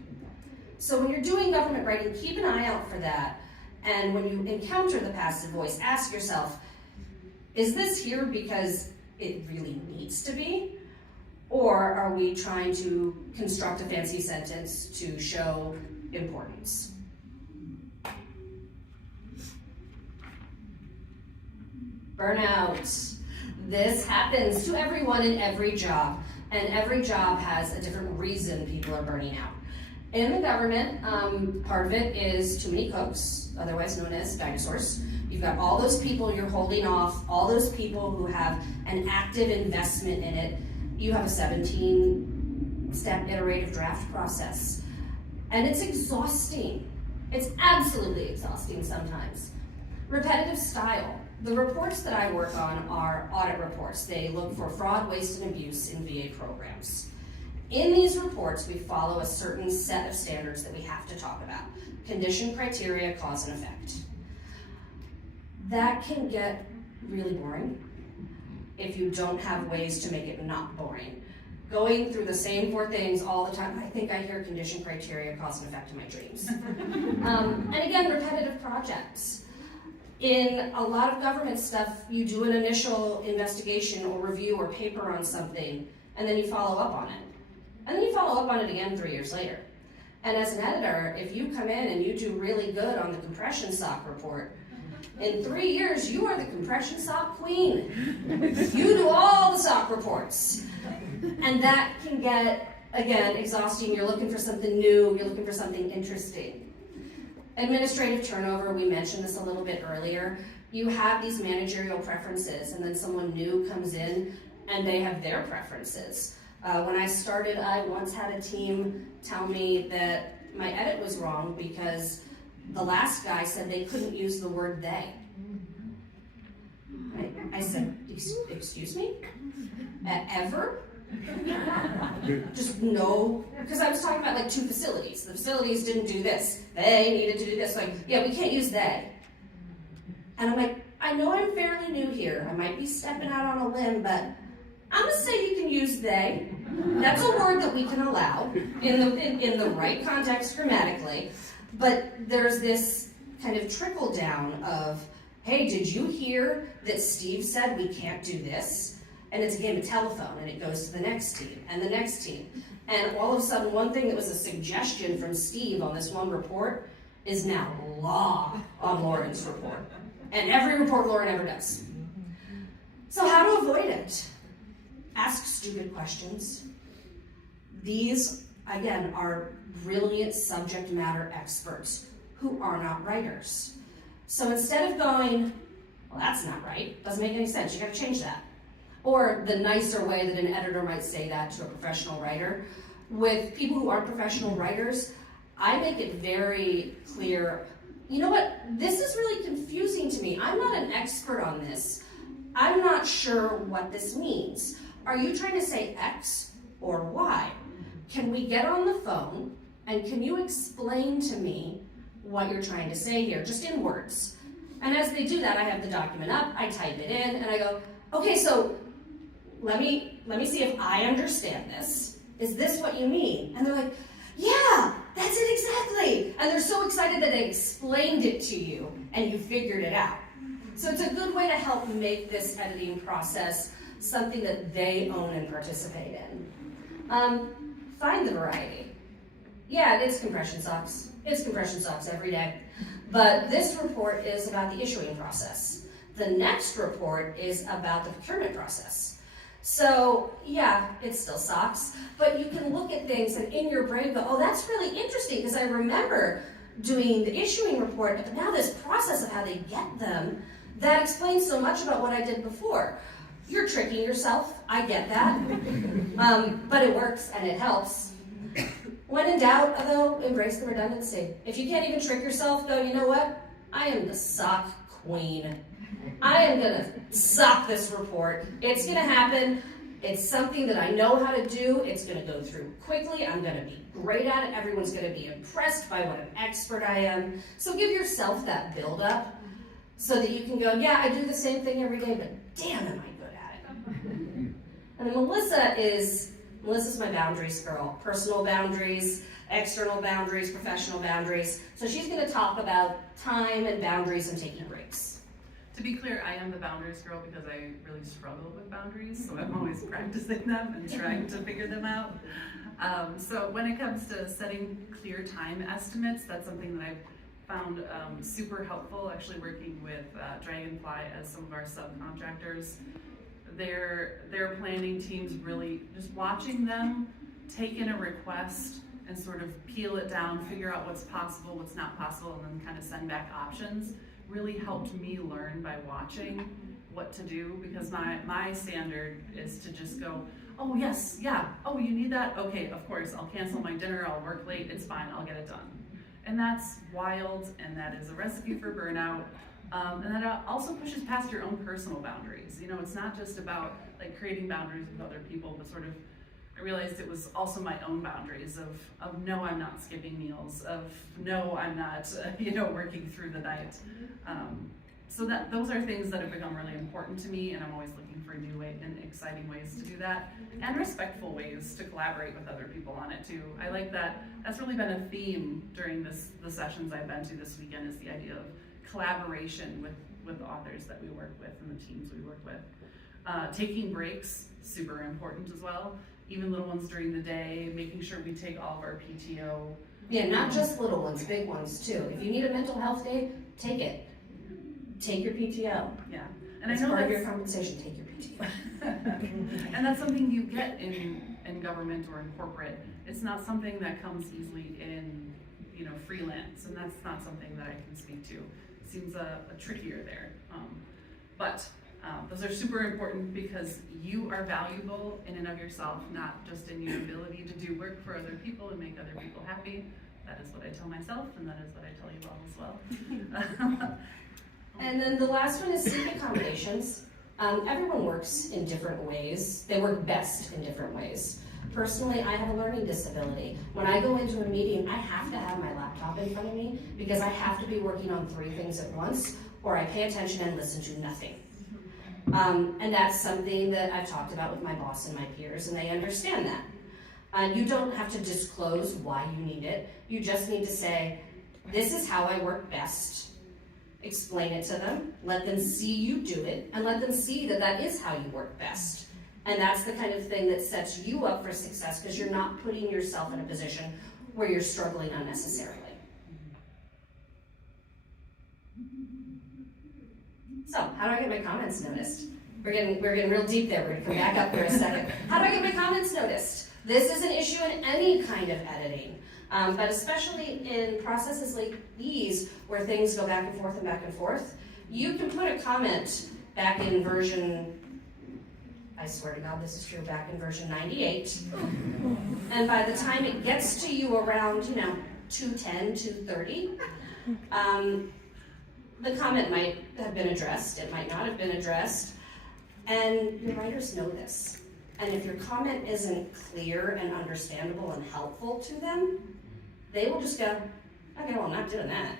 So when you're doing government writing, keep an eye out for that. And when you encounter the passive voice, ask yourself, is this here because it really needs to be? Or are we trying to construct a fancy sentence to show importance? Burnout. This happens to everyone in every job, and every job has a different reason people are burning out. In the government, part of it is too many cooks, otherwise known as dinosaurs. You've got all those people you're holding off, all those people who have an active investment in it. You have a 17-step iterative draft process, and it's exhausting. It's absolutely exhausting sometimes. Repetitive style. The reports that I work on are audit reports. They look for fraud, waste, and abuse in VA programs. In these reports, we follow a certain set of standards that we have to talk about. Condition, criteria, cause, and effect. That can get really boring if you don't have ways to make it not boring. Going through the same 4 things all the time, I think I hear condition, criteria, cause, and effect in my dreams. And again, repetitive projects. In a lot of government stuff, you do an initial investigation or review or paper on something, and then you follow up on it. And then you follow up on it again 3 years later. And as an editor, if you come in and you do really good on the compression sock report, in 3 years, you are the compression sock queen. You do all the sock reports. And that can get, again, exhausting. You're looking for something new. You're looking for something interesting. Administrative turnover, we mentioned this a little bit earlier. You have these managerial preferences, and then someone new comes in, and they have their preferences. When I started, I once had a team tell me that my edit was wrong because the last guy said they couldn't use the word they. I said, excuse me? Ever? Just no, because I was talking about like 2 facilities. The facilities didn't do this. They needed to do this. Like, yeah, we can't use they. And I'm like, I know I'm fairly new here. I might be stepping out on a limb, but I'm gonna say you can use they. That's a word that we can allow in the right context grammatically. But there's this kind of trickle down of, hey, did you hear that Steve said we can't do this? And it's a game of telephone, and it goes to the next team and the next team. And all of a sudden, one thing that was a suggestion from Steve on this one report is now law on Lauren's report. And every report Lauren ever does. So how to avoid it? Ask stupid questions. These, again, are brilliant subject matter experts who are not writers. So instead of going, well, that's not right, doesn't make any sense, you gotta change that. Or the nicer way that an editor might say that to a professional writer. With people who aren't professional writers, I make it very clear, you know what, this is really confusing to me. I'm not an expert on this. I'm not sure what this means. Are you trying to say X or Y? Can we get on the phone and can you explain to me what you're trying to say here, just in words? And as they do that, I have the document up, I type it in, and I go, okay, so let me see if I understand this. Is this what you mean? And they're like, yeah, that's it exactly. And they're so excited that they explained it to you and you figured it out. So it's a good way to help make this editing process something that they own and participate in. Find the variety. Yeah, it's compression socks. It's compression socks every day. But this report is about the issuing process. The next report is about the procurement process. So yeah, it's still socks, but you can look at things and in your brain go, oh, that's really interesting because I remember doing the issuing report, but now this process of how they get them, that explains so much about what I did before. You're tricking yourself, I get that, but it works and it helps. When in doubt, though, embrace the redundancy. If you can't even trick yourself, go, you know what? I am the sock queen. I am gonna sock this report. It's gonna happen. It's something that I know how to do. It's gonna go through quickly. I'm gonna be great at it. Everyone's gonna be impressed by what an expert I am. So give yourself that build up so that you can go, yeah, I do the same thing every day, but damn, am I good at it. And then Melissa's my boundaries girl. Personal boundaries, external boundaries, professional boundaries. So she's gonna talk about time and boundaries and taking breaks. To be clear, I am the boundaries girl because I really struggle with boundaries, so I'm always practicing them and trying to figure them out. So when it comes to setting clear time estimates, that's something that I've found super helpful, actually working with Dragonfly as some of our subcontractors. Their planning teams, really just watching them take in a request and sort of peel it down, figure out what's possible, what's not possible, and then kind of send back options really helped me learn by watching what to do, because my standard is to just go, oh yes, yeah, oh you need that? Okay, of course, I'll cancel my dinner, I'll work late, it's fine, I'll get it done. And that's wild, and that is a recipe for burnout. And that also pushes past your own personal boundaries. You know, it's not just about like creating boundaries with other people, but sort of, I realized it was also my own boundaries of no, I'm not skipping meals, of no, I'm not, working through the night. So those are things that have become really important to me, and I'm always looking for new and exciting ways to do that, and respectful ways to collaborate with other people on it too. I like that. That's really been a theme during the sessions I've been to this weekend, is the idea of collaboration with the authors that we work with and the teams we work with. Taking breaks, super important as well. even little ones during the day, making sure we take all of our PTO. Yeah, not just little ones, big ones too. If you need a mental health day, take it. Take your PTO. Yeah, and It's I know part of that's, your compensation, take your PTO. and that's something you get in government or in corporate. It's not something that comes easily in, you know, freelance, and that's not something that I can speak to. It seems a trickier there. But those are super important because you are valuable in and of yourself, not just in your ability to do work for other people and make other people happy. That is what I tell myself, and that is what I tell you all as well. And then the last one is seek accommodations. Everyone works in different ways. They work best in different ways. Personally, I have a learning disability. When I go into a meeting, I have to have my laptop in front of me because I have to be working on 3 things at once, or I pay attention and listen to nothing. And that's something that I've talked about with my boss and my peers, and they understand that. You don't have to disclose why you need it. You just need to say, this is how I work best. Explain it to them, let them see you do it, and let them see that that is how you work best. And that's the kind of thing that sets you up for success because you're not putting yourself in a position where you're struggling unnecessarily. So, how do I get my comments noticed? We're getting real deep there. We're gonna come back up for a second. How do I get my comments noticed? This is an issue in any kind of editing, but especially in processes like these where things go back and forth and back and forth. You can put a comment back in version, I swear to God this is true, back in version 98. And by the time it gets to you around, 210, 230, the comment might have been addressed, it might not have been addressed, and your writers know this. And if your comment isn't clear and understandable and helpful to them, they will just go, okay, well, I'm not doing that.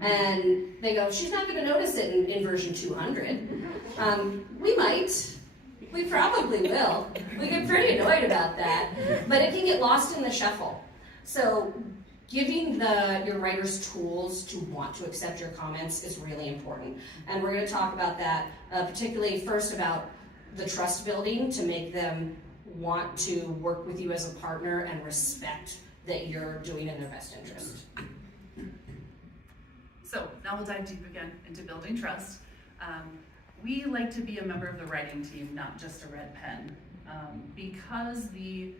And they go, she's not gonna notice it in version 200. We might, we probably will. We get pretty annoyed about that, but it can get lost in the shuffle. So giving your writers tools to want to accept your comments is really important. And we're gonna talk about that, particularly first about the trust building to make them want to work with you as a partner and respect that you're doing in their best interest. So now we'll dive deep again into building trust. We like to be a member of the writing team, not just a red pen. Because the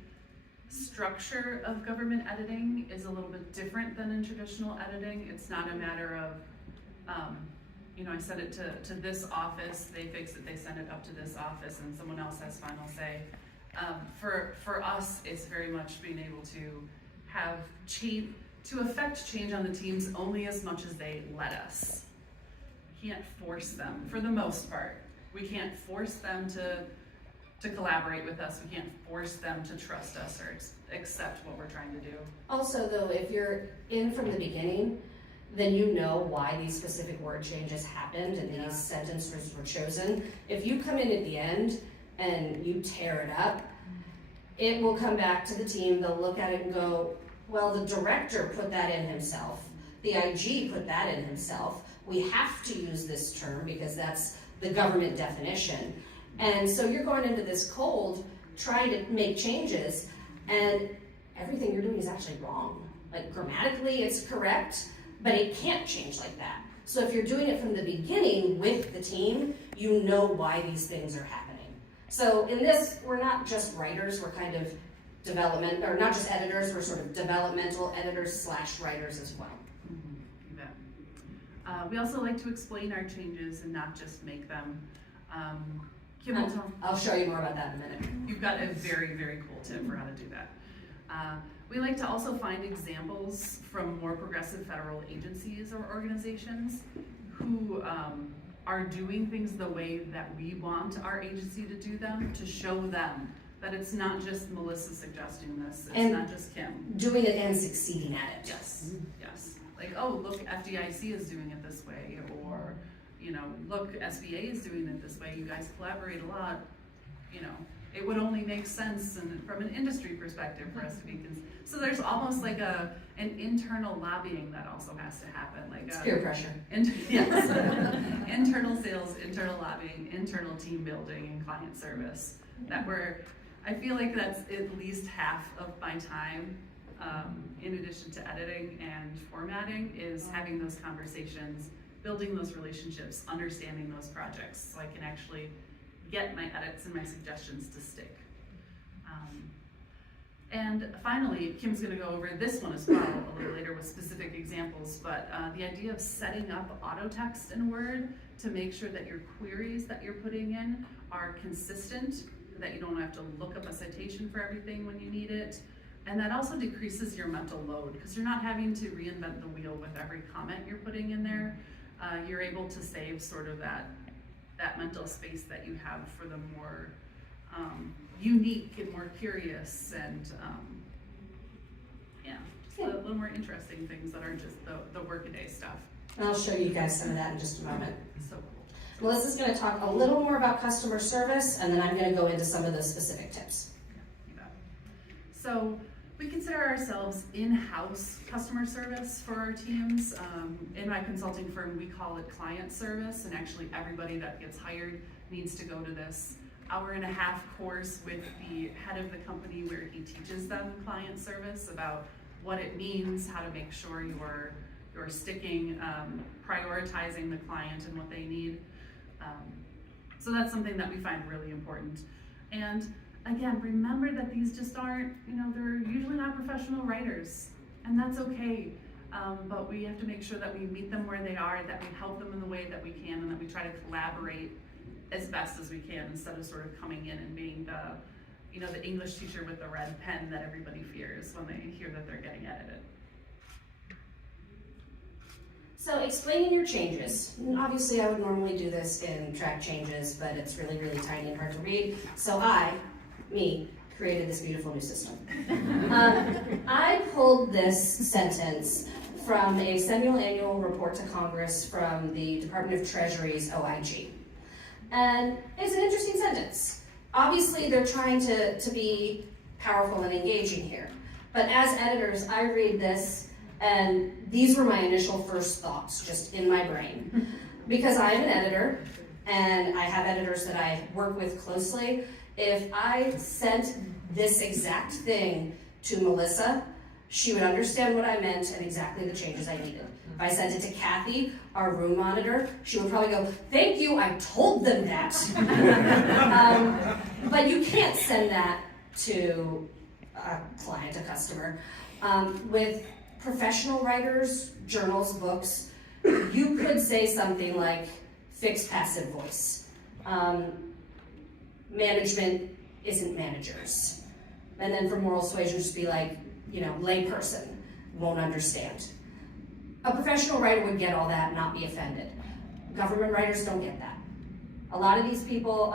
structure of government editing is a little bit different than in traditional editing. It's not a matter of, I send it to this office, they fix it, they send it up to this office, and someone else has final say. For us, it's very much being able to have to affect change on the teams only as much as they let us. We can't force them, for the most part. We can't force them to collaborate with us. We can't force them to trust us or accept what we're trying to do. Also though, if you're in from the beginning, then you know why these specific word changes happened and these sentences were chosen. If you come in at the end and you tear it up, it will come back to the team, they'll look at it and go, well, the director put that in himself, the IG put that in himself, we have to use this term because that's the government definition. And so you're going into this cold, trying to make changes, and everything you're doing is actually wrong. Like grammatically it's correct, but it can't change like that. So if you're doing it from the beginning with the team, you know why these things are happening. So in this, we're not just writers, we're kind of not just editors, we're sort of developmental editors / writers as well. You bet. We also like to explain our changes and not just make them. Kim will tell. I'll show you more about that in a minute. You've got a very, very cool tip for how to do that. We like to also find examples from more progressive federal agencies or organizations who are doing things the way that we want our agency to do them, to show them that it's not just Melissa suggesting this, it's not just Kim. Doing it and succeeding at it. Yes, yes. Like, oh, look, FDIC is doing it this way, or, look, SBA is doing it this way, you guys collaborate a lot, it would only make sense from an industry perspective for us to be, so there's almost like an internal lobbying that also has to happen. Like it's peer pressure. Yes, internal sales, internal lobbying, internal team building, and client service, that we're I feel like that's at least half of my time, in addition to editing and formatting, is having those conversations, building those relationships, understanding those projects, so I can actually get my edits and my suggestions to stick. And finally, Kim's gonna go over this one as well a little later with specific examples, but the idea of setting up auto text in Word to make sure that your queries that you're putting in are consistent, that you don't have to look up a citation for everything when you need it. And that also decreases your mental load, because you're not having to reinvent the wheel with every comment you're putting in there. You're able to save sort of that mental space that you have for the more unique and more curious and just a little more interesting things that are just the workaday stuff. And I'll show you guys some of that in just a moment. So cool. Melissa's going to talk a little more about customer service, and then I'm going to go into some of those specific tips. You bet. So we consider ourselves in-house customer service for our teams. In my consulting firm, we call it client service, and actually everybody that gets hired needs to go to this hour-and-a-half course with the head of the company where he teaches them client service about what it means, how to make sure you're sticking, prioritizing the client and what they need. So that's something that we find really important. And again, remember that these just aren't, they're usually not professional writers, and that's okay. But we have to make sure that we meet them where they are, that we help them in the way that we can, and that we try to collaborate as best as we can, instead of sort of coming in and being the English teacher with the red pen that everybody fears when they hear that they're getting edited. So explaining your changes. Obviously I would normally do this in track changes, but it's really, really tiny and hard to read. So me, created this beautiful new system. I pulled this sentence from a semi-annual report to Congress from the Department of Treasury's OIG. And it's an interesting sentence. Obviously they're trying to be powerful and engaging here. But as editors, I read this, and these were my initial first thoughts just in my brain. Because I'm an editor, and I have editors that I work with closely, if I sent this exact thing to Melissa, she would understand what I meant and exactly the changes I needed. If I sent it to Kathy, our room monitor, she would probably go, "Thank you, I told them that." But you can't send that to a client, a customer. With professional writers, journals, books, you could say something like, fix passive voice. Management isn't managers. And then for moral suasion, just be like, layperson won't understand. A professional writer would get all that and not be offended. Government writers don't get that. A lot of these people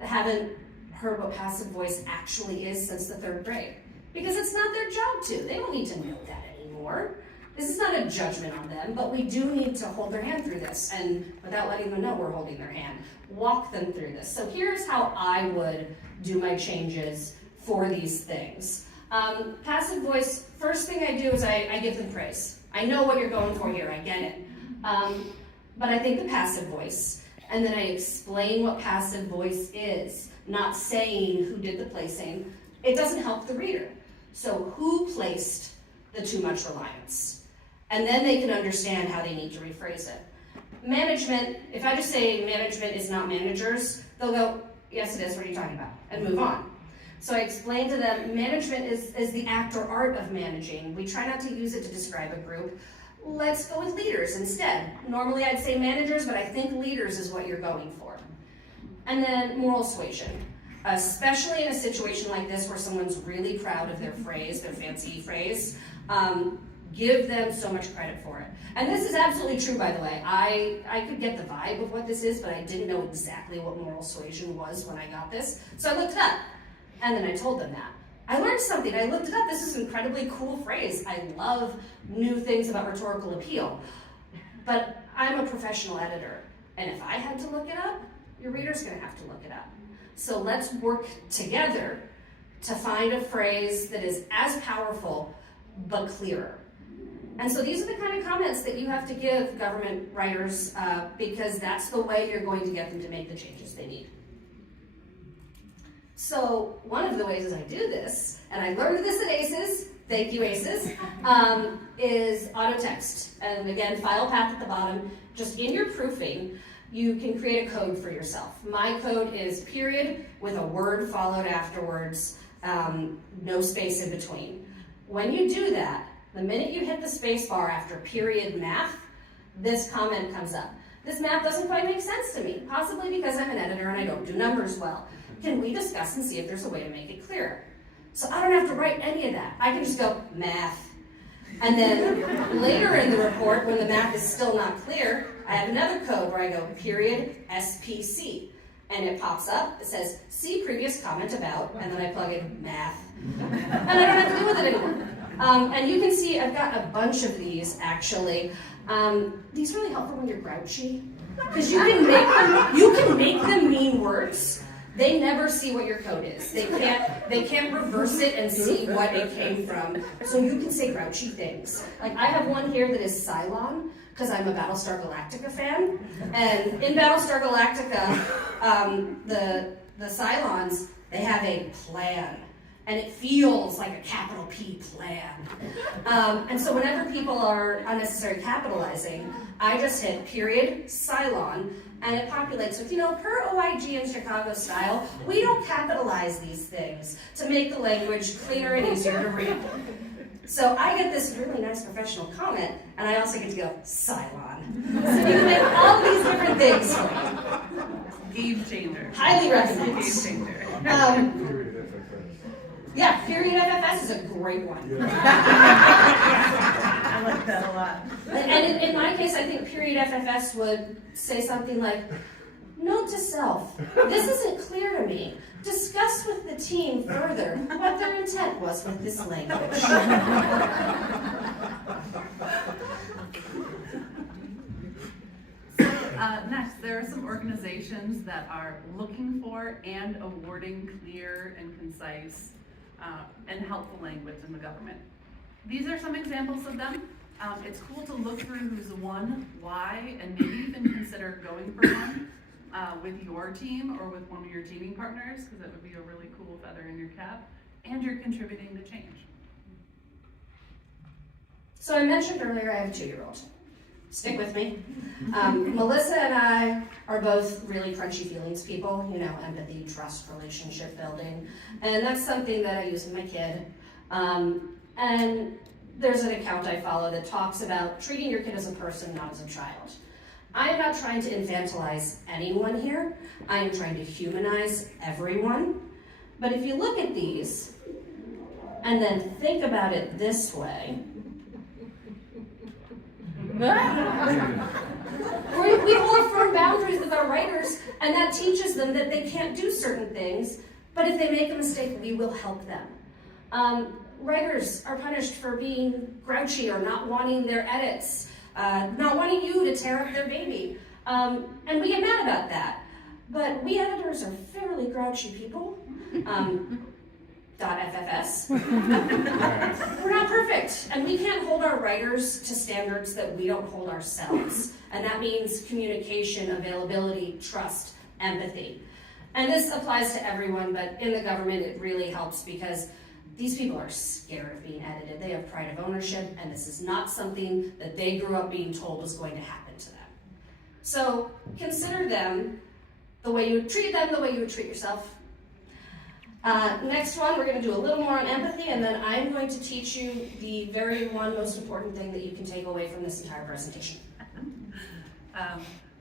haven't heard what passive voice actually is since the 3rd grade. Because it's not their job to. They don't need to know that anymore. This is not a judgment on them, but we do need to hold their hand through this, and without letting them know we're holding their hand, walk them through this. So here's how I would do my changes for these things. Passive voice, first thing I do is I give them praise. I know what you're going for here, I get it. But I think the passive voice, and then I explain what passive voice is, not saying who did the placing. It doesn't help the reader. So who placed the too much reliance? And then they can understand how they need to rephrase it. Management, if I just say management is not managers, they'll go, yes it is, what are you talking about? And move on. So I explain to them, management is the act or art of managing. We try not to use it to describe a group. Let's go with leaders instead. Normally I'd say managers, but I think leaders is what you're going for. And then moral suasion. Especially in a situation like this where someone's really proud of their phrase, their fancy phrase, give them so much credit for it. And this is absolutely true, by the way. I could get the vibe of what this is, but I didn't know exactly what moral suasion was when I got this. So I looked it up, and then I told them that. I learned something, I looked it up. This is an incredibly cool phrase. I love new things about rhetorical appeal. But I'm a professional editor, and if I had to look it up, your reader's gonna have to look it up. So let's work together to find a phrase that is as powerful but clearer. And so these are the kind of comments that you have to give government writers because that's the way you're going to get them to make the changes they need. So one of the ways I do this, and I learned this at ACES, thank you ACES, is auto text. And again, file path at the bottom. Just in your proofing, you can create a code for yourself. My code is period with a word followed afterwards, no space in between. When you do that, the minute you hit the space bar after period math, this comment comes up. This math doesn't quite make sense to me, possibly because I'm an editor and I don't do numbers well. Can we discuss and see if there's a way to make it clearer? So I don't have to write any of that. I can just go math. And then later in the report, when the math is still not clear, I have another code where I go period SPC. And it pops up, it says, see previous comment about, and then I plug in math. And I don't have to deal with it anymore. And you can see I've got a bunch of these actually. These are really helpful when you're grouchy, because you can make them mean words. They never see what your code is. They can't reverse it and see what it came from. So you can say grouchy things. Like I have one here that is Cylon, because I'm a Battlestar Galactica fan. And in Battlestar Galactica, the Cylons, they have a plan. And it feels like a capital P plan. And so whenever people are unnecessarily capitalizing, I just hit period, Cylon, and it populates with, per OIG in Chicago style, we don't capitalize these things to make the language cleaner and easier to read. So I get this really nice professional comment, and I also get to go, Cylon. So you can make all these different things for me. Game changer. Highly recommend. Game changer. Yeah, period FFS is a great one. I like that a lot. And in my case, I think period FFS would say something like, note to self, this isn't clear to me. Discuss with the team further what their intent was with this language. Next, there are some organizations that are looking for and awarding clear and concise and helpful language in the government. These are some examples of them. It's cool to look through who's won, why, and maybe even consider going for one with your team or with one of your teaming partners, because that would be a really cool feather in your cap, and you're contributing to change. So I mentioned earlier I have a 2-year-old. Stick with me. Melissa and I are both really crunchy feelings people, empathy, trust, relationship building. And that's something that I use with my kid. And there's an account I follow that talks about treating your kid as a person, not as a child. I am not trying to infantilize anyone here. I am trying to humanize everyone. But if you look at these and then think about it this way, we all have firm boundaries with our writers, and that teaches them that they can't do certain things, but if they make a mistake, we will help them. Writers are punished for being grouchy or not wanting their edits, not wanting you to tear up their baby, and we get mad about that. But we editors are fairly grouchy people. .ffs. We're not perfect, and we can't hold our writers to standards that we don't hold ourselves. And that means communication, availability, trust, empathy. And this applies to everyone, but in the government it really helps because these people are scared of being edited. They have pride of ownership, and this is not something that they grew up being told was going to happen to them. So consider them the way you would treat them, the way you would treat yourself. Next one, we're going to do a little more on empathy, and then I'm going to teach you the very one most important thing that you can take away from this entire presentation.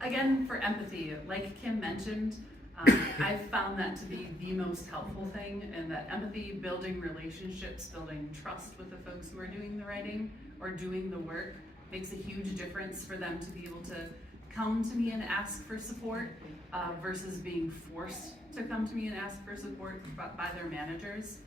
Again, for empathy, like Kim mentioned, I've found that to be the most helpful thing, and that empathy, building relationships, building trust with the folks who are doing the writing or doing the work makes a huge difference for them to be able to come to me and ask for support versus being forced to come to me and ask for support by their managers.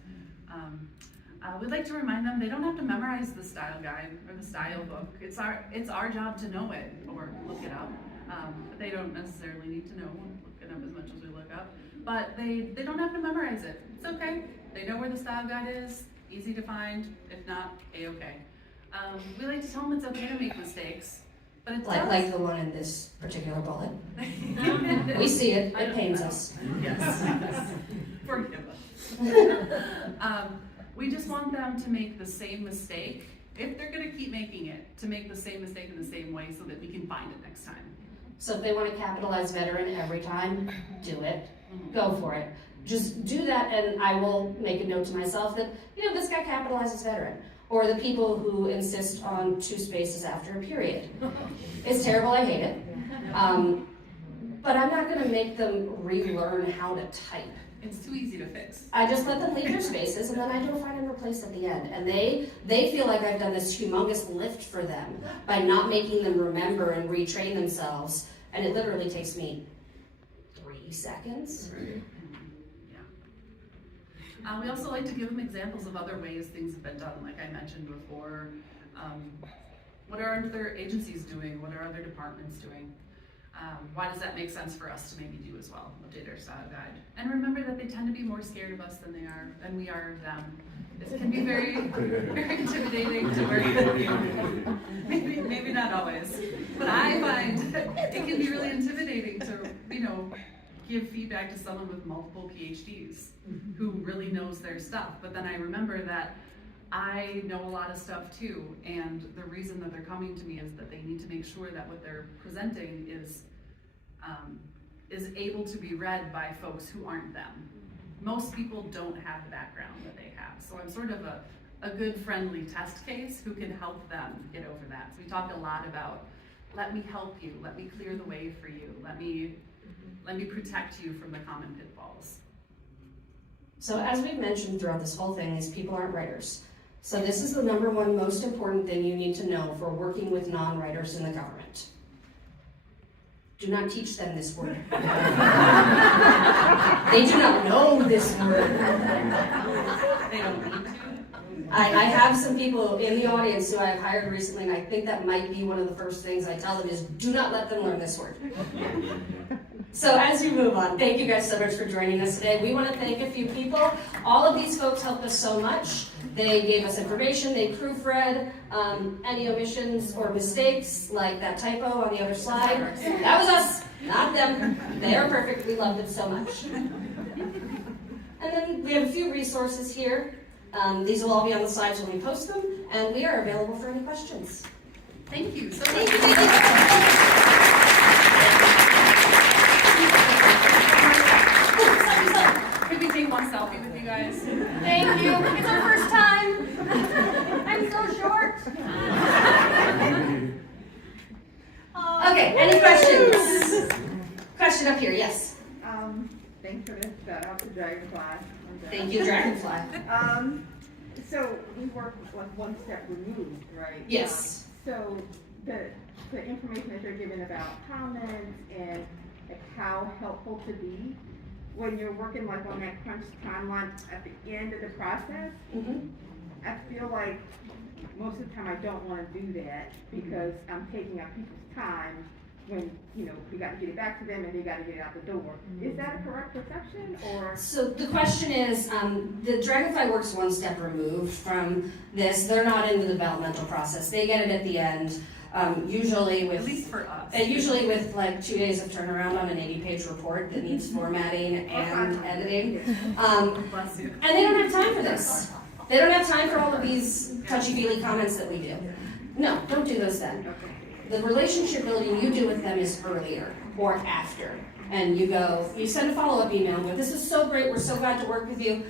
We'd like to remind them they don't have to memorize the style guide or the style book. It's our job to know it or look it up. But they don't necessarily need to know, look it up as much as we look up. But they don't have to memorize it. It's okay. They know where the style guide is, easy to find. If not, a-okay. We like to tell them it's okay to make mistakes. But it's like the one in this particular bullet. We see it. It pains us. Yes. Forgive us. We just want them to make the same mistake, if they're gonna keep making it, to make the same mistake in the same way so that we can find it next time. So if they want to capitalize veteran every time, do it. Go for it. Just do that, and I will make a note to myself that, this guy capitalizes veteran. Or the people who insist on 2 spaces after a period. It's terrible, I hate it. But I'm not gonna make them relearn how to type. It's too easy to fix. I just let them leave their spaces, and then I do a find and replace at the end. And they feel like I've done this humongous lift for them by not making them remember and retrain themselves. And it literally takes me 3 seconds. We also like to give them examples of other ways things have been done, like I mentioned before. What are other agencies doing? What are other departments doing? Why does that make sense for us to maybe do as well? Update our style guide. And remember that they tend to be more scared of us than we are of them. This can be very, very intimidating to work with. Maybe not always, but I find it can be really intimidating to, give feedback to someone with multiple PhDs who really knows their stuff. But then I remember that I know a lot of stuff too, and the reason that they're coming to me is that they need to make sure that what they're presenting is able to be read by folks who aren't them. Most people don't have the background that they have, so I'm sort of a good friendly test case who can help them get over that. So we talk a lot about, let me help you, let me clear the way for you, let me protect you from the common pitfalls. So as we've mentioned throughout this whole thing, is people aren't writers. So this is the number one most important thing you need to know for working with non-writers in the government. Do not teach them this word. They do not know this word. They don't need to. I have some people in the audience who I've hired recently, and I think that might be one of the first things I tell them is, do not let them learn this word. So as we move on, thank you guys so much for joining us today. We want to thank a few people. All of these folks helped us so much. They gave us information, they proofread any omissions or mistakes, like that typo on the other slide. That was us, not them. They are perfect, we love them so much. And then we have a few resources here. These will all be on the slides when we post them, and we are available for any questions. Thank you so much. Thank you. Could we take one selfie with you guys? Thank you. It's our first time. I'm so short. Okay, any questions? Question up here, yes. Thanks for the shout out to Dragonfly. Thank you, Dragonfly. So we work like one step removed, right? Yes. So the information that you're giving about comments and like how helpful to be when you're working like on that crunch timeline at the end of the process, I feel like most of the time I don't want to do that because I'm taking up people's time when, we got to get it back to them and they got to get it out the door. Is that a correct perception or? So the question is, the Dragonfly works one step removed from this. They're not in the developmental process. They get it at the end. Usually with, at least for us. Usually with like 2 days of turnaround on an 80-page report that needs formatting and editing. Bless you. And they don't have time for this. They don't have time for all of these touchy-feely comments that we do. No, don't do those then. The relationship building you do with them is earlier or after. And you send a follow-up email with, this is so great, we're so glad to work with you.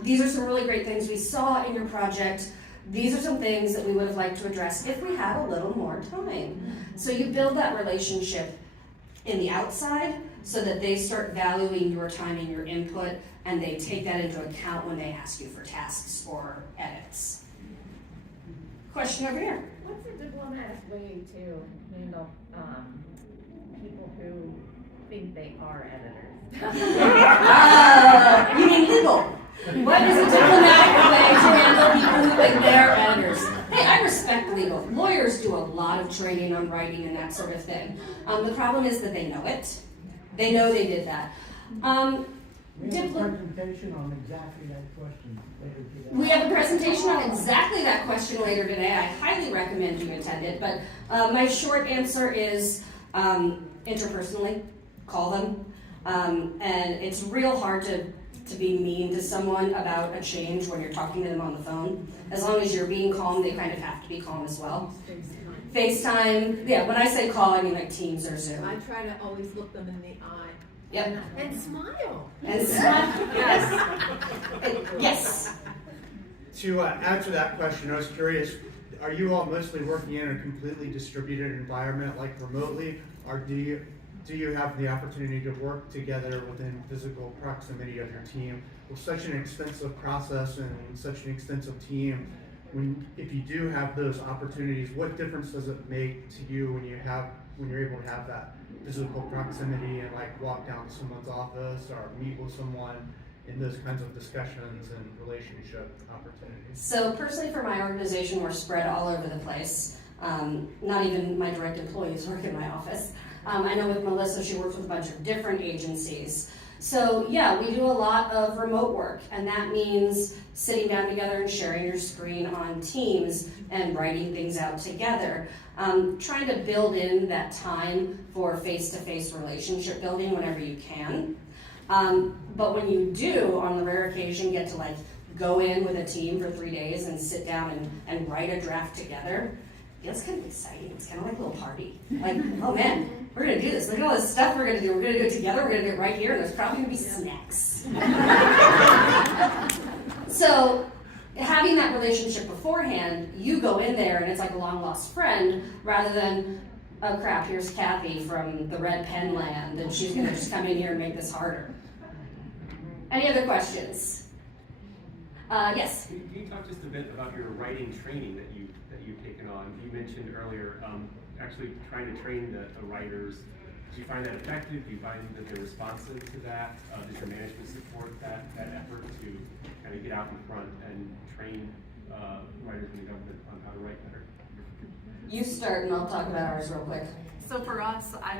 These are some really great things we saw in your project. These are some things that we would have liked to address if we had a little more time. So you build that relationship in the outside so that they start valuing your time and your input, and they take that into account when they ask you for tasks or edits. Question over here. What's a diplomatic way to handle people who think they are editors? You mean legal? What is a diplomatic way to handle people who think they're editors? Hey, I respect legal. Lawyers do a lot of training on writing and that sort of thing. The problem is that they know it. They know they did that. We have a presentation on exactly that question later today. We have a presentation on exactly that question later today. I highly recommend you attend it, but my short answer is interpersonally, call them. And it's real hard to to be mean to someone about a change when you're talking to them on the phone. As long as you're being calm, they kind of have to be calm as well. FaceTime, yeah, when I say call, I mean like Teams or Zoom. I try to always look them in the eye. Yep. And smile. And yes. To answer that question, I was curious, are you all mostly working in a completely distributed environment, like remotely, or do you have the opportunity to work together within physical proximity of your team? With such an extensive process and such an extensive team, if you do have those opportunities, what difference does it make to you when you're able to have that physical proximity and like walk down to someone's office or meet with someone in those kinds of discussions and relationship opportunities? So personally for my organization, we're spread all over the place. Not even my direct employees work in my office. I know with Melissa, she works with a bunch of different agencies. So yeah, we do a lot of remote work, and that means sitting down together and sharing your screen on Teams and writing things out together. Trying to build in that time for face-to-face relationship building whenever you can. But when you do, on the rare occasion, get to like go in with a team for 3 days and sit down and write a draft together, it feels kind of exciting. It's kind of like a little party. Like, oh man, we're gonna do this. Look at all this stuff we're gonna do. We're gonna do it together. We're gonna do it right here, and there's probably gonna be snacks. So having that relationship beforehand, you go in there and it's like a long lost friend rather than, oh crap, here's Kathy from the Red Pen land and she's gonna just come in here and make this harder. Any other questions? Yes? Can you talk just a bit about your writing training that you've taken on? You mentioned earlier actually trying to train the writers. Do you find that effective? Do you find that they're responsive to that? Does your management support that effort to kind of get out in front and train writers in the government on how to write better? You start and I'll talk about ours real quick. So for us, I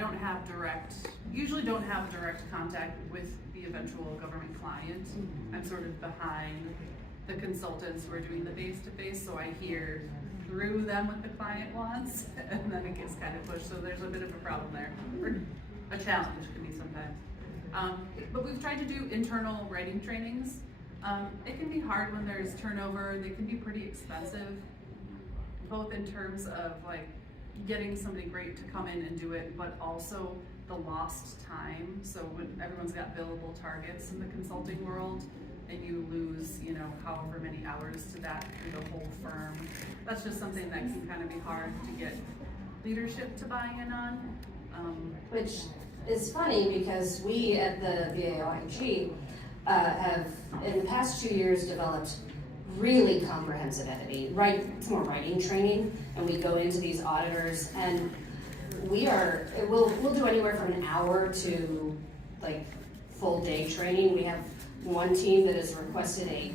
usually don't have direct contact with the eventual government client. I'm sort of behind the consultants who are doing the face-to-face, so I hear through them what the client wants, and then it gets kind of pushed, so there's a bit of a problem there, or a challenge can be sometimes. But we've tried to do internal writing trainings. It can be hard when there's turnover, they can be pretty expensive, both in terms of like getting somebody great to come in and do it, but also the lost time. So when everyone's got billable targets in the consulting world, and you lose, however many hours to that through the whole firm. That's just something that can kind of be hard to get leadership to buy in on. Which is funny because we at the VAOIG have, in the past 2 years, developed really comprehensive editing, more writing training, and we go into these auditors, and we'll do anywhere from an hour to like full day training. We have one team that has requested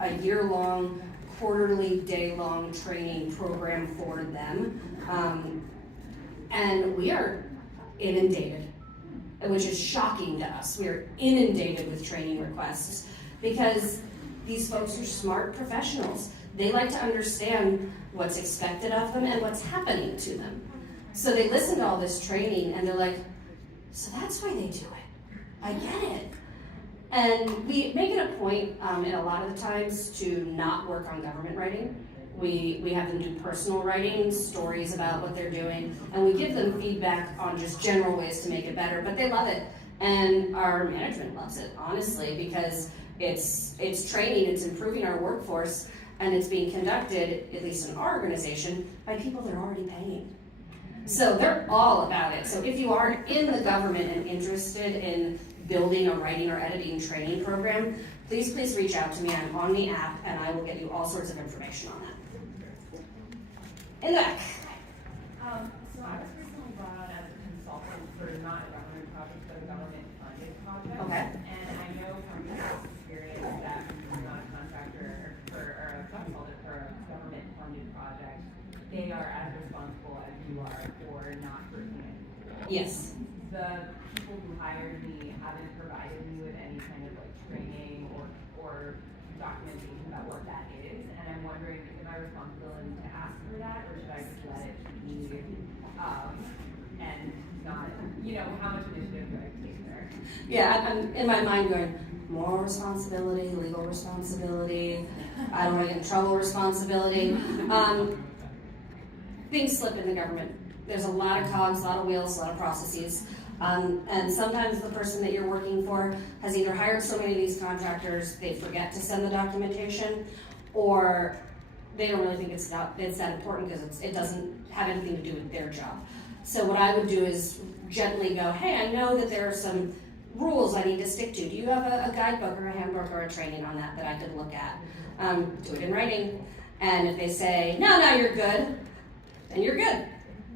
a year-long, quarterly, day-long training program for them, and we are inundated, which is shocking to us. We are inundated with training requests because these folks are smart professionals. They like to understand what's expected of them and what's happening to them. So they listen to all this training and they're like, so that's why they do it. I get it. And we make it a point in a lot of the times to not work on government writing. We have them do personal writing, stories about what they're doing, and we give them feedback on just general ways to make it better, but they love it. And our management loves it, honestly, because it's training, it's improving our workforce, and it's being conducted, at least in our organization, by people they're already paying. So they're all about it. So if you are in the government and interested in building a writing or editing training program, please reach out to me. I'm on the app, and I will get you all sorts of information on that. In the back. So I was recently brought on as a consultant for not a government project, but a government-funded project. Okay. And I know from past experience that when you're not a contractor or a consultant for a government-funded project, they are as responsible as you are for not working it. Yes. The people who hired me haven't provided me with any kind of like training or documentation about what that is, and I'm wondering, is it my responsibility to ask for that, or should I just let it be, and not, how much initiative do I take there? Yeah, I'm in my mind going, moral responsibility, legal responsibility, I don't want to get in trouble responsibility. Things slip in the government. There's a lot of cogs, a lot of wheels, a lot of processes. And sometimes the person that you're working for has either hired so many of these contractors, they forget to send the documentation, or they don't really think it's that important because it doesn't have anything to do with their job. So what I would do is gently go, hey, I know that there are some rules I need to stick to. Do you have a guidebook or a handbook or a training on that I could look at? Do it in writing. And if they say, no, you're good, then you're good.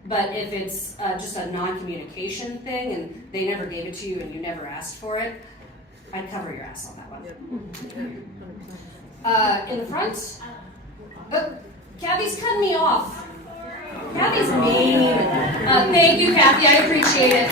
But if it's just a non-communication thing and they never gave it to you and you never asked for it, I'd cover your ass on that one. In the front, Kathy's cutting me off. Kathy's mean. Thank you, Kathy, I appreciate it.